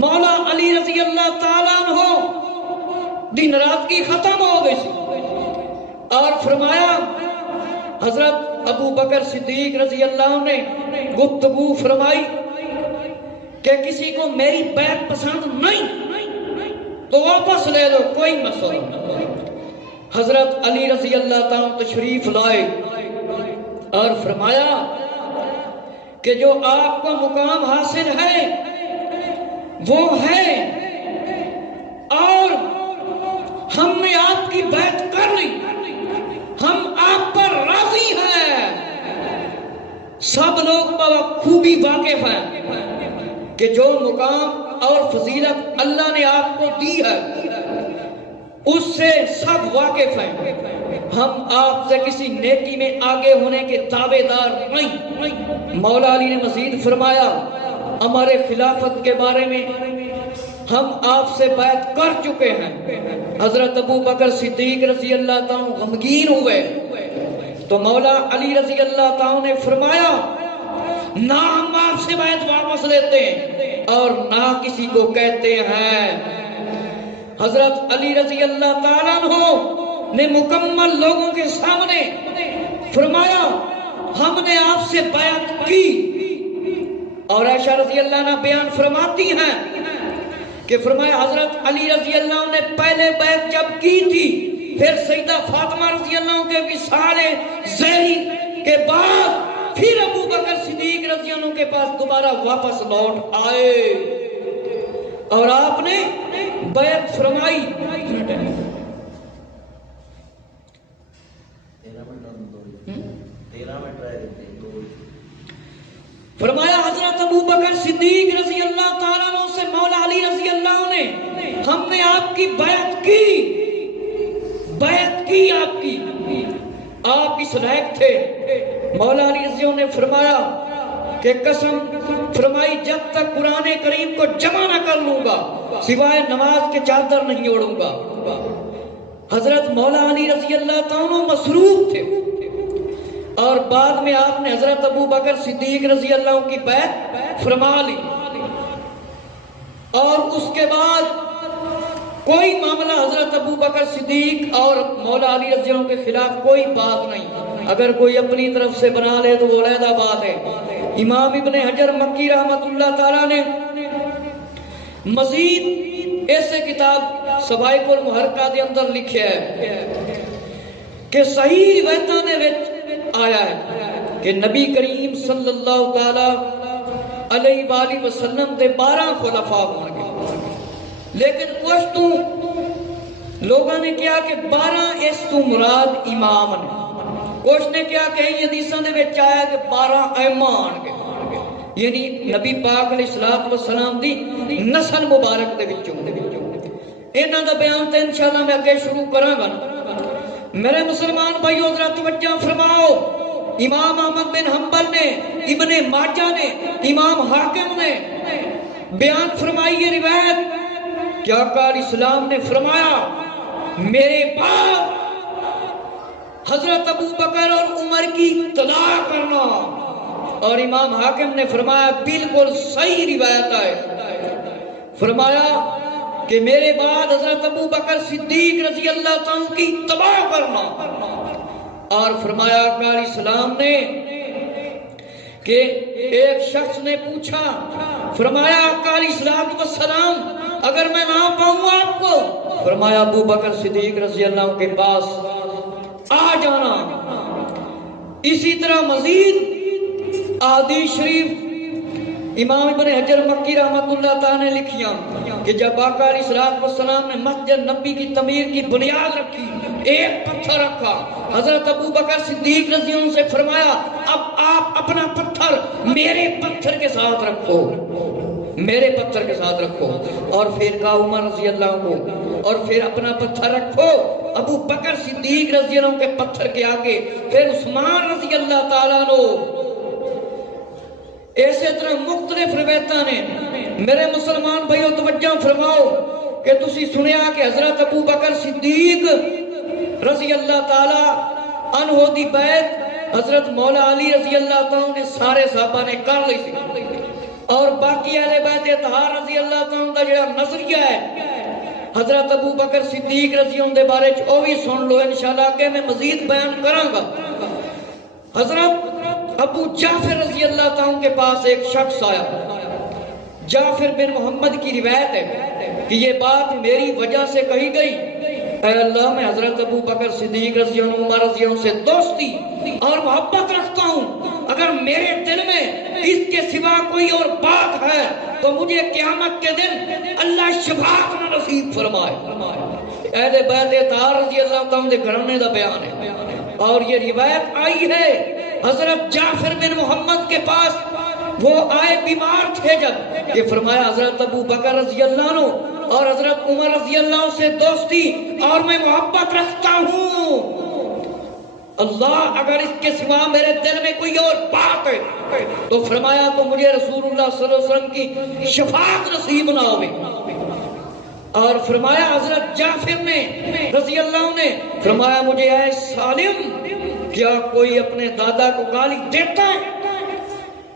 مولا علی رضی اللہ تعالیٰ عنہ دی ناراضگی ختم ہو گئی اور فرمایا حضرت ابو بکر صدیق رضی اللہ عنہ نے گفتگو فرمائی کہ کسی کو میری بیعت پسند نہیں تو واپس لے لو، کوئی مسئلہ نہیں۔ حضرت علی رضی اللہ تعالیٰ تشریف لائے اور فرمایا کہ جو آپ کو مقام حاصل ہے وہ ہے، اور ہم نے آپ کی بیعت کر لی، ہم آپ پر راضی ہیں۔ سب لوگ بخوبی واقف ہیں کہ جو مقام اور فضیلت اللہ نے آپ کو دی ہے اس سے سب واقف ہیں، ہم آپ سے کسی نیکی میں آگے ہونے کے دعوے دار نہیں۔ مولا علی نے مزید فرمایا ہمارے خلافت کے بارے میں ہم آپ سے بیعت کر چکے ہیں۔ حضرت ابو بکر صدیق رضی اللہ تعالیٰ غمگین ہوئے تو مولا علی رضی اللہ تعالیٰ نے فرمایا نہ ہم آپ سے بیعت واپس لیتے ہیں اور نہ کسی کو کہتے ہیں۔ حضرت علی رضی اللہ تعالیٰ عنہ نے مکمل لوگوں کے سامنے فرمایا ہم نے آپ سے بیعت کی، اور عائشہ رضی اللہ عنہ بیان فرماتی ہیں کہ فرمایا حضرت علی رضی اللہ عنہ نے پہلے بیعت جب کی تھی، پھر سیدہ فاطمہ رضی اللہ عنہ کے وصال زہری کے بعد پھر ابو بکر صدیق رضی اللہ عنہ کے پاس دوبارہ واپس لوٹ آئے اور آپ نے بیعت فرمائی۔ فرمایا حضرت ابو بکر صدیق رضی اللہ تعالیٰ عنہ سے مولا علی رضی اللہ عنہ نے ہم نے آپ کی بیعت کی آپ کی، آپ اس لائق تھے۔ مولا علی رضی اللہ نے فرمایا کہ قسم فرمائی جب تک قرآن کریم کو جمع نہ کر لوں گا سوائے نماز کے چادر نہیں اوڑوں گا۔ حضرت مولا علی رضی اللہ تعالیٰ مصروف تھے اور بعد میں آپ نے حضرت ابو بکر صدیق رضی اللہ عنہ کی بیعت فرما لی، اور اس کے بعد کوئی معاملہ حضرت ابو بکر صدیق اور مولا علی رضی اللہ عنہ کے خلاف کوئی بات نہیں۔ اگر کوئی اپنی طرف سے بنا لے تو وہ علیحدہ بات ہے۔ امام ابن حجر مکی رحمت اللہ تعالیٰ نے مزید ایسے کتاب سوائق المحرقہ دے اندر لکھیا ہے کہ صحیح روایتاں دے وچ آیا ہے کہ نبی کریم صلی اللہ تعالی علیہ وآلہ وسلم دے 12 خلفاء ہون گے، لیکن کچھ تو لوگوں نے کیا کہ 12 اس تو مراد امام نے، کچھ نے کیا کہ حدیثاں دے وچ آیا کہ 12 ائمہ آن گے، یعنی نبی پاک علیہ السلام دی نسل مبارک دے وچوں۔ انہاں دا بیان تے انشاءاللہ میں اگے شروع کراں گا۔ میرے مسلمان بھائیو ذرا توجہ فرماؤ، امام احمد بن حنبل نے، ابن ماجہ نے، امام حاکم نے بیان فرمائی یہ روایت کہ آقا علیہ السلام نے فرمایا میرے بعد حضرت ابو بکر اور عمر کی اطلاع کرنا، اور امام حاکم نے فرمایا بالکل صحیح روایت ہے، فرمایا کہ میرے بعد حضرت ابو بکر صدیق رضی اللہ تعالیٰ کی اتباع کرنا، اور فرمایا آقا علیہ السلام نے کہ ایک شخص نے پوچھا، فرمایا آقا علیہ السلام اگر میں نہ پاؤں آپ کو، فرمایا ابو بکر صدیق رضی اللہ عنہ کے پاس آ جانا۔ اسی طرح مزید احادیث شریف امام ابن حجر مکی رحمت اللہ تعالیٰ نے لکھیاں کہ جب آقا علیہ السلام نے مسجد نبی کی تعمیر کی بنیاد رکھی، ایک پتھر رکھا، حضرت ابو بکر صدیق رضی اللہ عنہ سے فرمایا اب آپ اپنا پتھر میرے پتھر کے ساتھ رکھو، میرے پتھر کے ساتھ رکھو، اور پھر کہا عمر رضی اللہ عنہ، اور پھر اپنا پتھر رکھو ابو بکر صدیق رضی اللہ عنہ کے پتھر کے آگے، پھر عثمان رضی اللہ تعالیٰ عنہ۔ ایسے طرح مختلف روایتاں نے۔ میرے مسلمان بھائیو توجہ فرماؤ کہ تسی سنیا کہ حضرت ابو بکر صدیق رضی اللہ تعالی عنہ دی بیعت حضرت مولا علی رضی اللہ تعالی نے سارے صحابہ نے کر لی سی، اور باقی اہل بیت اطہار رضی اللہ تعالی دا جڑا نظریہ ہے حضرت ابو بکر صدیق رضی اللہ دے بارے چ او بھی سن لو، انشاءاللہ کہ میں مزید بیان کراں گا۔ حضرت ابو جعفر رضی اللہ تعالیٰ کے پاس ایک شخص آیا، جعفر بن محمد کی روایت ہے کہ یہ بات میری وجہ سے کہی گئی، اے اللہ میں حضرت ابو بکر صدیق رضی اللہ عنہ رضی اللہ سے دوستی اور محبت رکھتا ہوں، اگر میرے دل میں اس کے سوا کوئی اور بات ہے تو مجھے قیامت کے دن اللہ شفاعت نہ نصیب فرمائے۔ اہل بیت اطہار رضی اللہ تعالیٰ کے گھرانے کا بیان ہے، اور یہ روایت آئی ہے حضرت جعفر بن محمد کے پاس وہ آئے بیمار تھے جب، یہ فرمایا حضرت ابو بکر رضی اللہ عنہ اور حضرت عمر رضی اللہ عنہ سے دوستی اور میں محبت رکھتا ہوں، اللہ اگر اس کے سوا میرے دل میں کوئی اور بات ہے تو فرمایا تو مجھے رسول اللہ صلی اللہ علیہ وسلم کی شفاعت نصیب نہ ہوگی۔ اور فرمایا حضرت جعفر نے رضی اللہ عنہ نے فرمایا مجھے اے سالم کیا کوئی اپنے دادا کو گالی دیتا ہے؟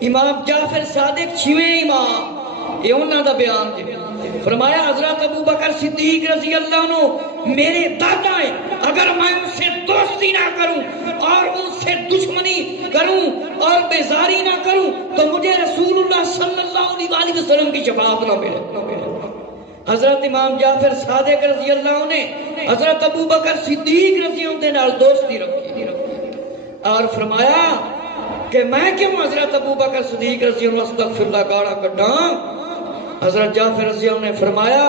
امام جعفر صادق چھویں امام، یہ انہوں دا بیان جی۔ فرمایا حضرت ابو بکر صدیق رضی اللہ عنہ میرے دادا ہیں، اگر میں ان سے دوستی نہ کروں اور ان سے دشمنی کروں اور بیزاری نہ کروں تو مجھے رسول اللہ صلی اللہ علیہ وسلم کی شفاعت نہ ملے۔ حضرت امام جعفر صادق رضی اللہ عنہ نے حضرت ابو بکر صدیق رضی اللہ عنہ نال دوستی رکھی اور فرمایا کہ میں کیوں حضرت ابو بکر صدیق رضی اللہ عنہ استغفر اللہ گاڑا کٹاں؟ حضرت جعفر رضی اللہ عنہ نے فرمایا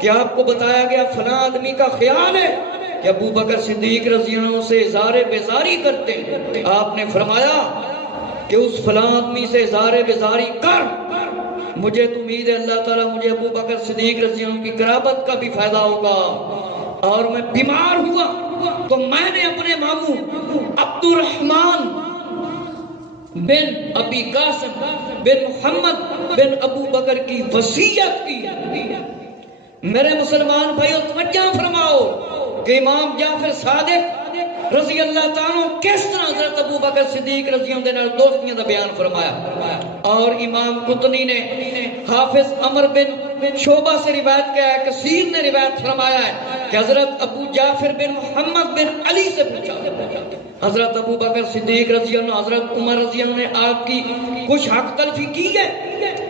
کہ آپ کو بتایا گیا فلاں آدمی کا خیال ہے کہ ابو بکر صدیق رضی اللہ عنہ سے اظہار بیزاری کرتے ہیں. آپ نے فرمایا کہ اس فلاں آدمی سے اظہار بیزاری کر، مجھے تو امید ہے اللہ تعالیٰ مجھے ابو بکر صدیق رضی اللہ عنہ کی قرابت کا بھی فائدہ ہوگا. اور میں بیمار ہوا تو میں نے اپنے ماموں عبد الرحمن بن ابی قاسم بن محمد بن ابو بکر کی وصیت کی. میرے مسلمان بھائیو توجہ فرماؤ کہ امام جعفر صادق رضی اللہ تعالیٰ کس طرح حضرت ابو بکر صدیق رضی اللہ عنہ دوستیاں دا بیان فرمایا. اور امام قطنی نے حافظ عمر بن شعبہ سے روایت کیا ہے، کثیر نے روایت فرمایا ہے کہ حضرت ابو جعفر بن محمد بن علی سے پوچھا حضرت ابو بکر صدیق رضی اللہ عنہ حضرت عمر رضی اللہ عنہ نے آپ کی کچھ حق تلفی کی ہے؟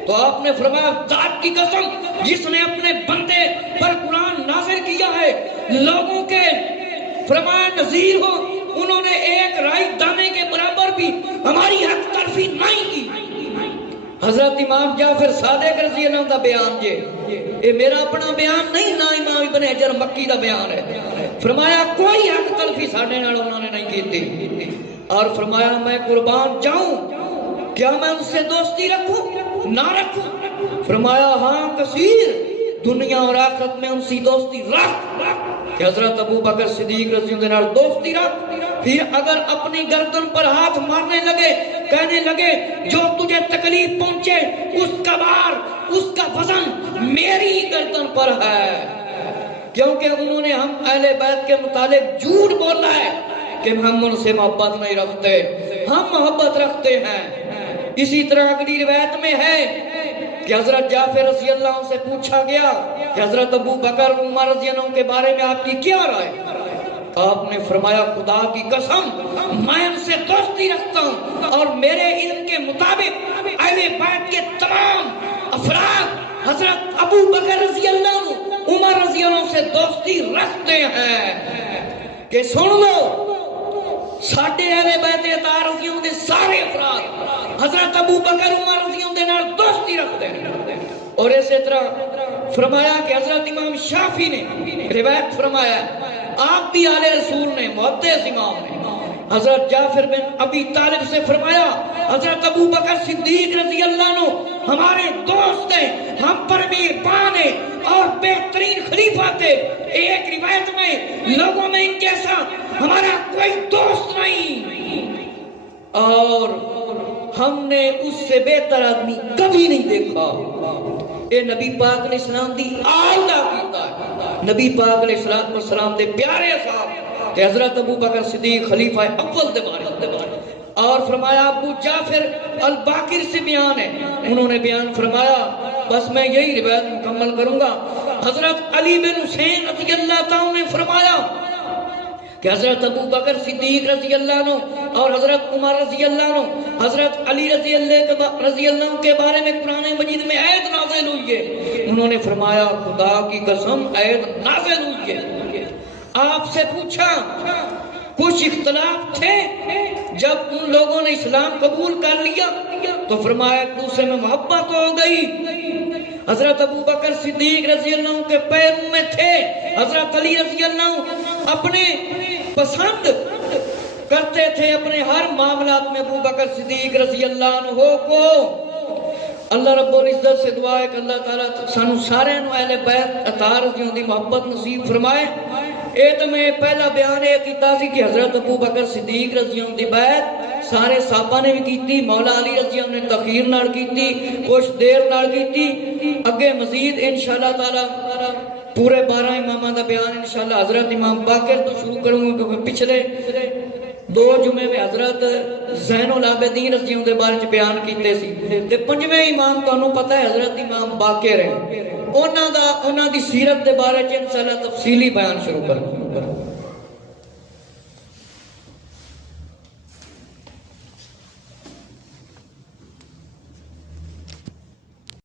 تو آپ نے فرمایا ذات کی قسم جس نے اپنے بندے پر قرآن نازل کیا ہے لوگوں کے فرمایا نذیر ہو، انہوں نے ایک رائی دانے کے برابر بھی ہماری حق تلفی نہیں کی. حضرت امام جعفر صادق رضی اللہ عنہ کا بیان یہ میرا اپنا بیان نہیں، نہ امام ابن حجر مکی کا بیان ہے. فرمایا کوئی حق تلفی ساڈے نال انہوں نے نہیں کی تھی. اور فرمایا میں قربان جاؤں، کیا میں ان سے دوستی رکھوں نہ رکھوں؟ فرمایا ہاں کثیر، دنیا اور آخرت میں ان سے دوستی رکھ کہ حضرت ابو بکر صدیق رضی اللہ عنہ دوستی رکھ. پھر اگر اپنی گردن پر ہاتھ مارنے لگے، کہنے لگے جو تجھے تکلیف پہنچے اس کا بار اس کا وزن میری گردن پر ہے، کیونکہ انہوں نے ہم اہل بیت کے متعلق جھوٹ بولا ہے کہ ہم ان سے محبت نہیں رکھتے، ہم محبت رکھتے ہیں. اسی طرح اگلی روایت میں ہے کہ حضرت جعفر رضی اللہ عنہ سے پوچھا گیا کہ حضرت ابو بکر عمر رضی اللہ عنہ کے بارے میں آپ کی کیا رائے؟ آپ نے فرمایا خدا کی قسم میں ان سے دوستی رکھتا ہوں اور میرے علم کے مطابق اہل بیت کے تمام افراد حضرت ابو بکر رضی اللہ عنہ عمر رضی اللہ عنہ سے دوستی رکھتے ہیں. کہ سن لو ساڈے اہل بیت اطہار رضی اللہ عنہ دے سارے افراد حضرت ابو بکر عمر رضی اللہ عنہ دے نال دوستی رکھتے ہیں. اور اسی طرح فرمایا کہ حضرت امام شافعی نے روایت فرمایا آپ بھی آل رسول نے محدث امام نے حضرت جعفر بن ابی طالب سے فرمایا حضرت ابو بکر صدیق رضی اللہ عنہ ہمارے دوست ہیں، ہم پر مہربان ہیں اور بہترین خلیفہ تھے. ایک روایت میں لوگوں میں ان جیسا ہمارا کوئی دوست نہیں اور ہم نے اس سے بہتر آدمی کبھی نہیں دیکھا. اے نبی پاک علیہ السلام دی آئندہ کیتا ہے، نبی پاک علیہ السلام دے پیارے صاحب کہ حضرت ابو بکر صدیق خلیفہ اول دے بارے. اور فرمایا ابو جعفر الباقر سے بیان ہے، انہوں نے بیان فرمایا بس میں یہی روایت مکمل کروں گا. حضرت علی بن حسین رضی اللہ تعالیٰ نے فرمایا کہ حضرت ابو بکر صدیق رضی اللہ عنہ اور حضرت عمر رضی اللہ عنہ حضرت علی رضی اللہ عنہ کے بارے میں قرآن مجید میں آیت نازل ہوئی ہے. انہوں نے فرمایا خدا کی قسم آیت نازل ہوئی ہے. آپ سے پوچھا کچھ اختلاف تھے جب ان لوگوں نے اسلام قبول کر لیا تو فرمایا ایک دوسرے میں محبت ہو گئی. حضرت ابو بکر صدیق رضی اللہ عنہ کے پیروں میں تھے، حضرت علی رضی اللہ عنہ اپنے پسند کرتے تھے اپنے ہر معاملات میں ابو بکر صدیق رضی اللہ عنہ کو. اللہ رب العزت سے دعا ہے کہ اللہ تعالیٰ سانو سارے نو اہل بیت اطہار رضی اللہ عنہ دی محبت نصیب فرمائے. اے تو میں پہلا بیان ہے کیتا سی کہ حضرت ابو بکر صدیق رضی اللہ عنہ دی بیعت سارے صحابہ نے بھی کیتی، مولا علی رضی اللہ عنہ نے تخیر نال کیتی، کچھ دیر نال کیتی. اگے مزید انشاءاللہ تعالی پورے 12 امامہ دا بیان انشاءاللہ حضرت امام باقر تو شروع کروں گا کیونکہ پچھلے 2 جمعے میں حضرت زین العابدین رضی اللہ عنہ دے بارے چ بیان کیتے سی تے 5ویں امام تانوں پتہ ہے حضرت امام باقر ہے، انہاں دی سیرت دے بارے چ انشاءاللہ تفصیلی بیان شروع کروں.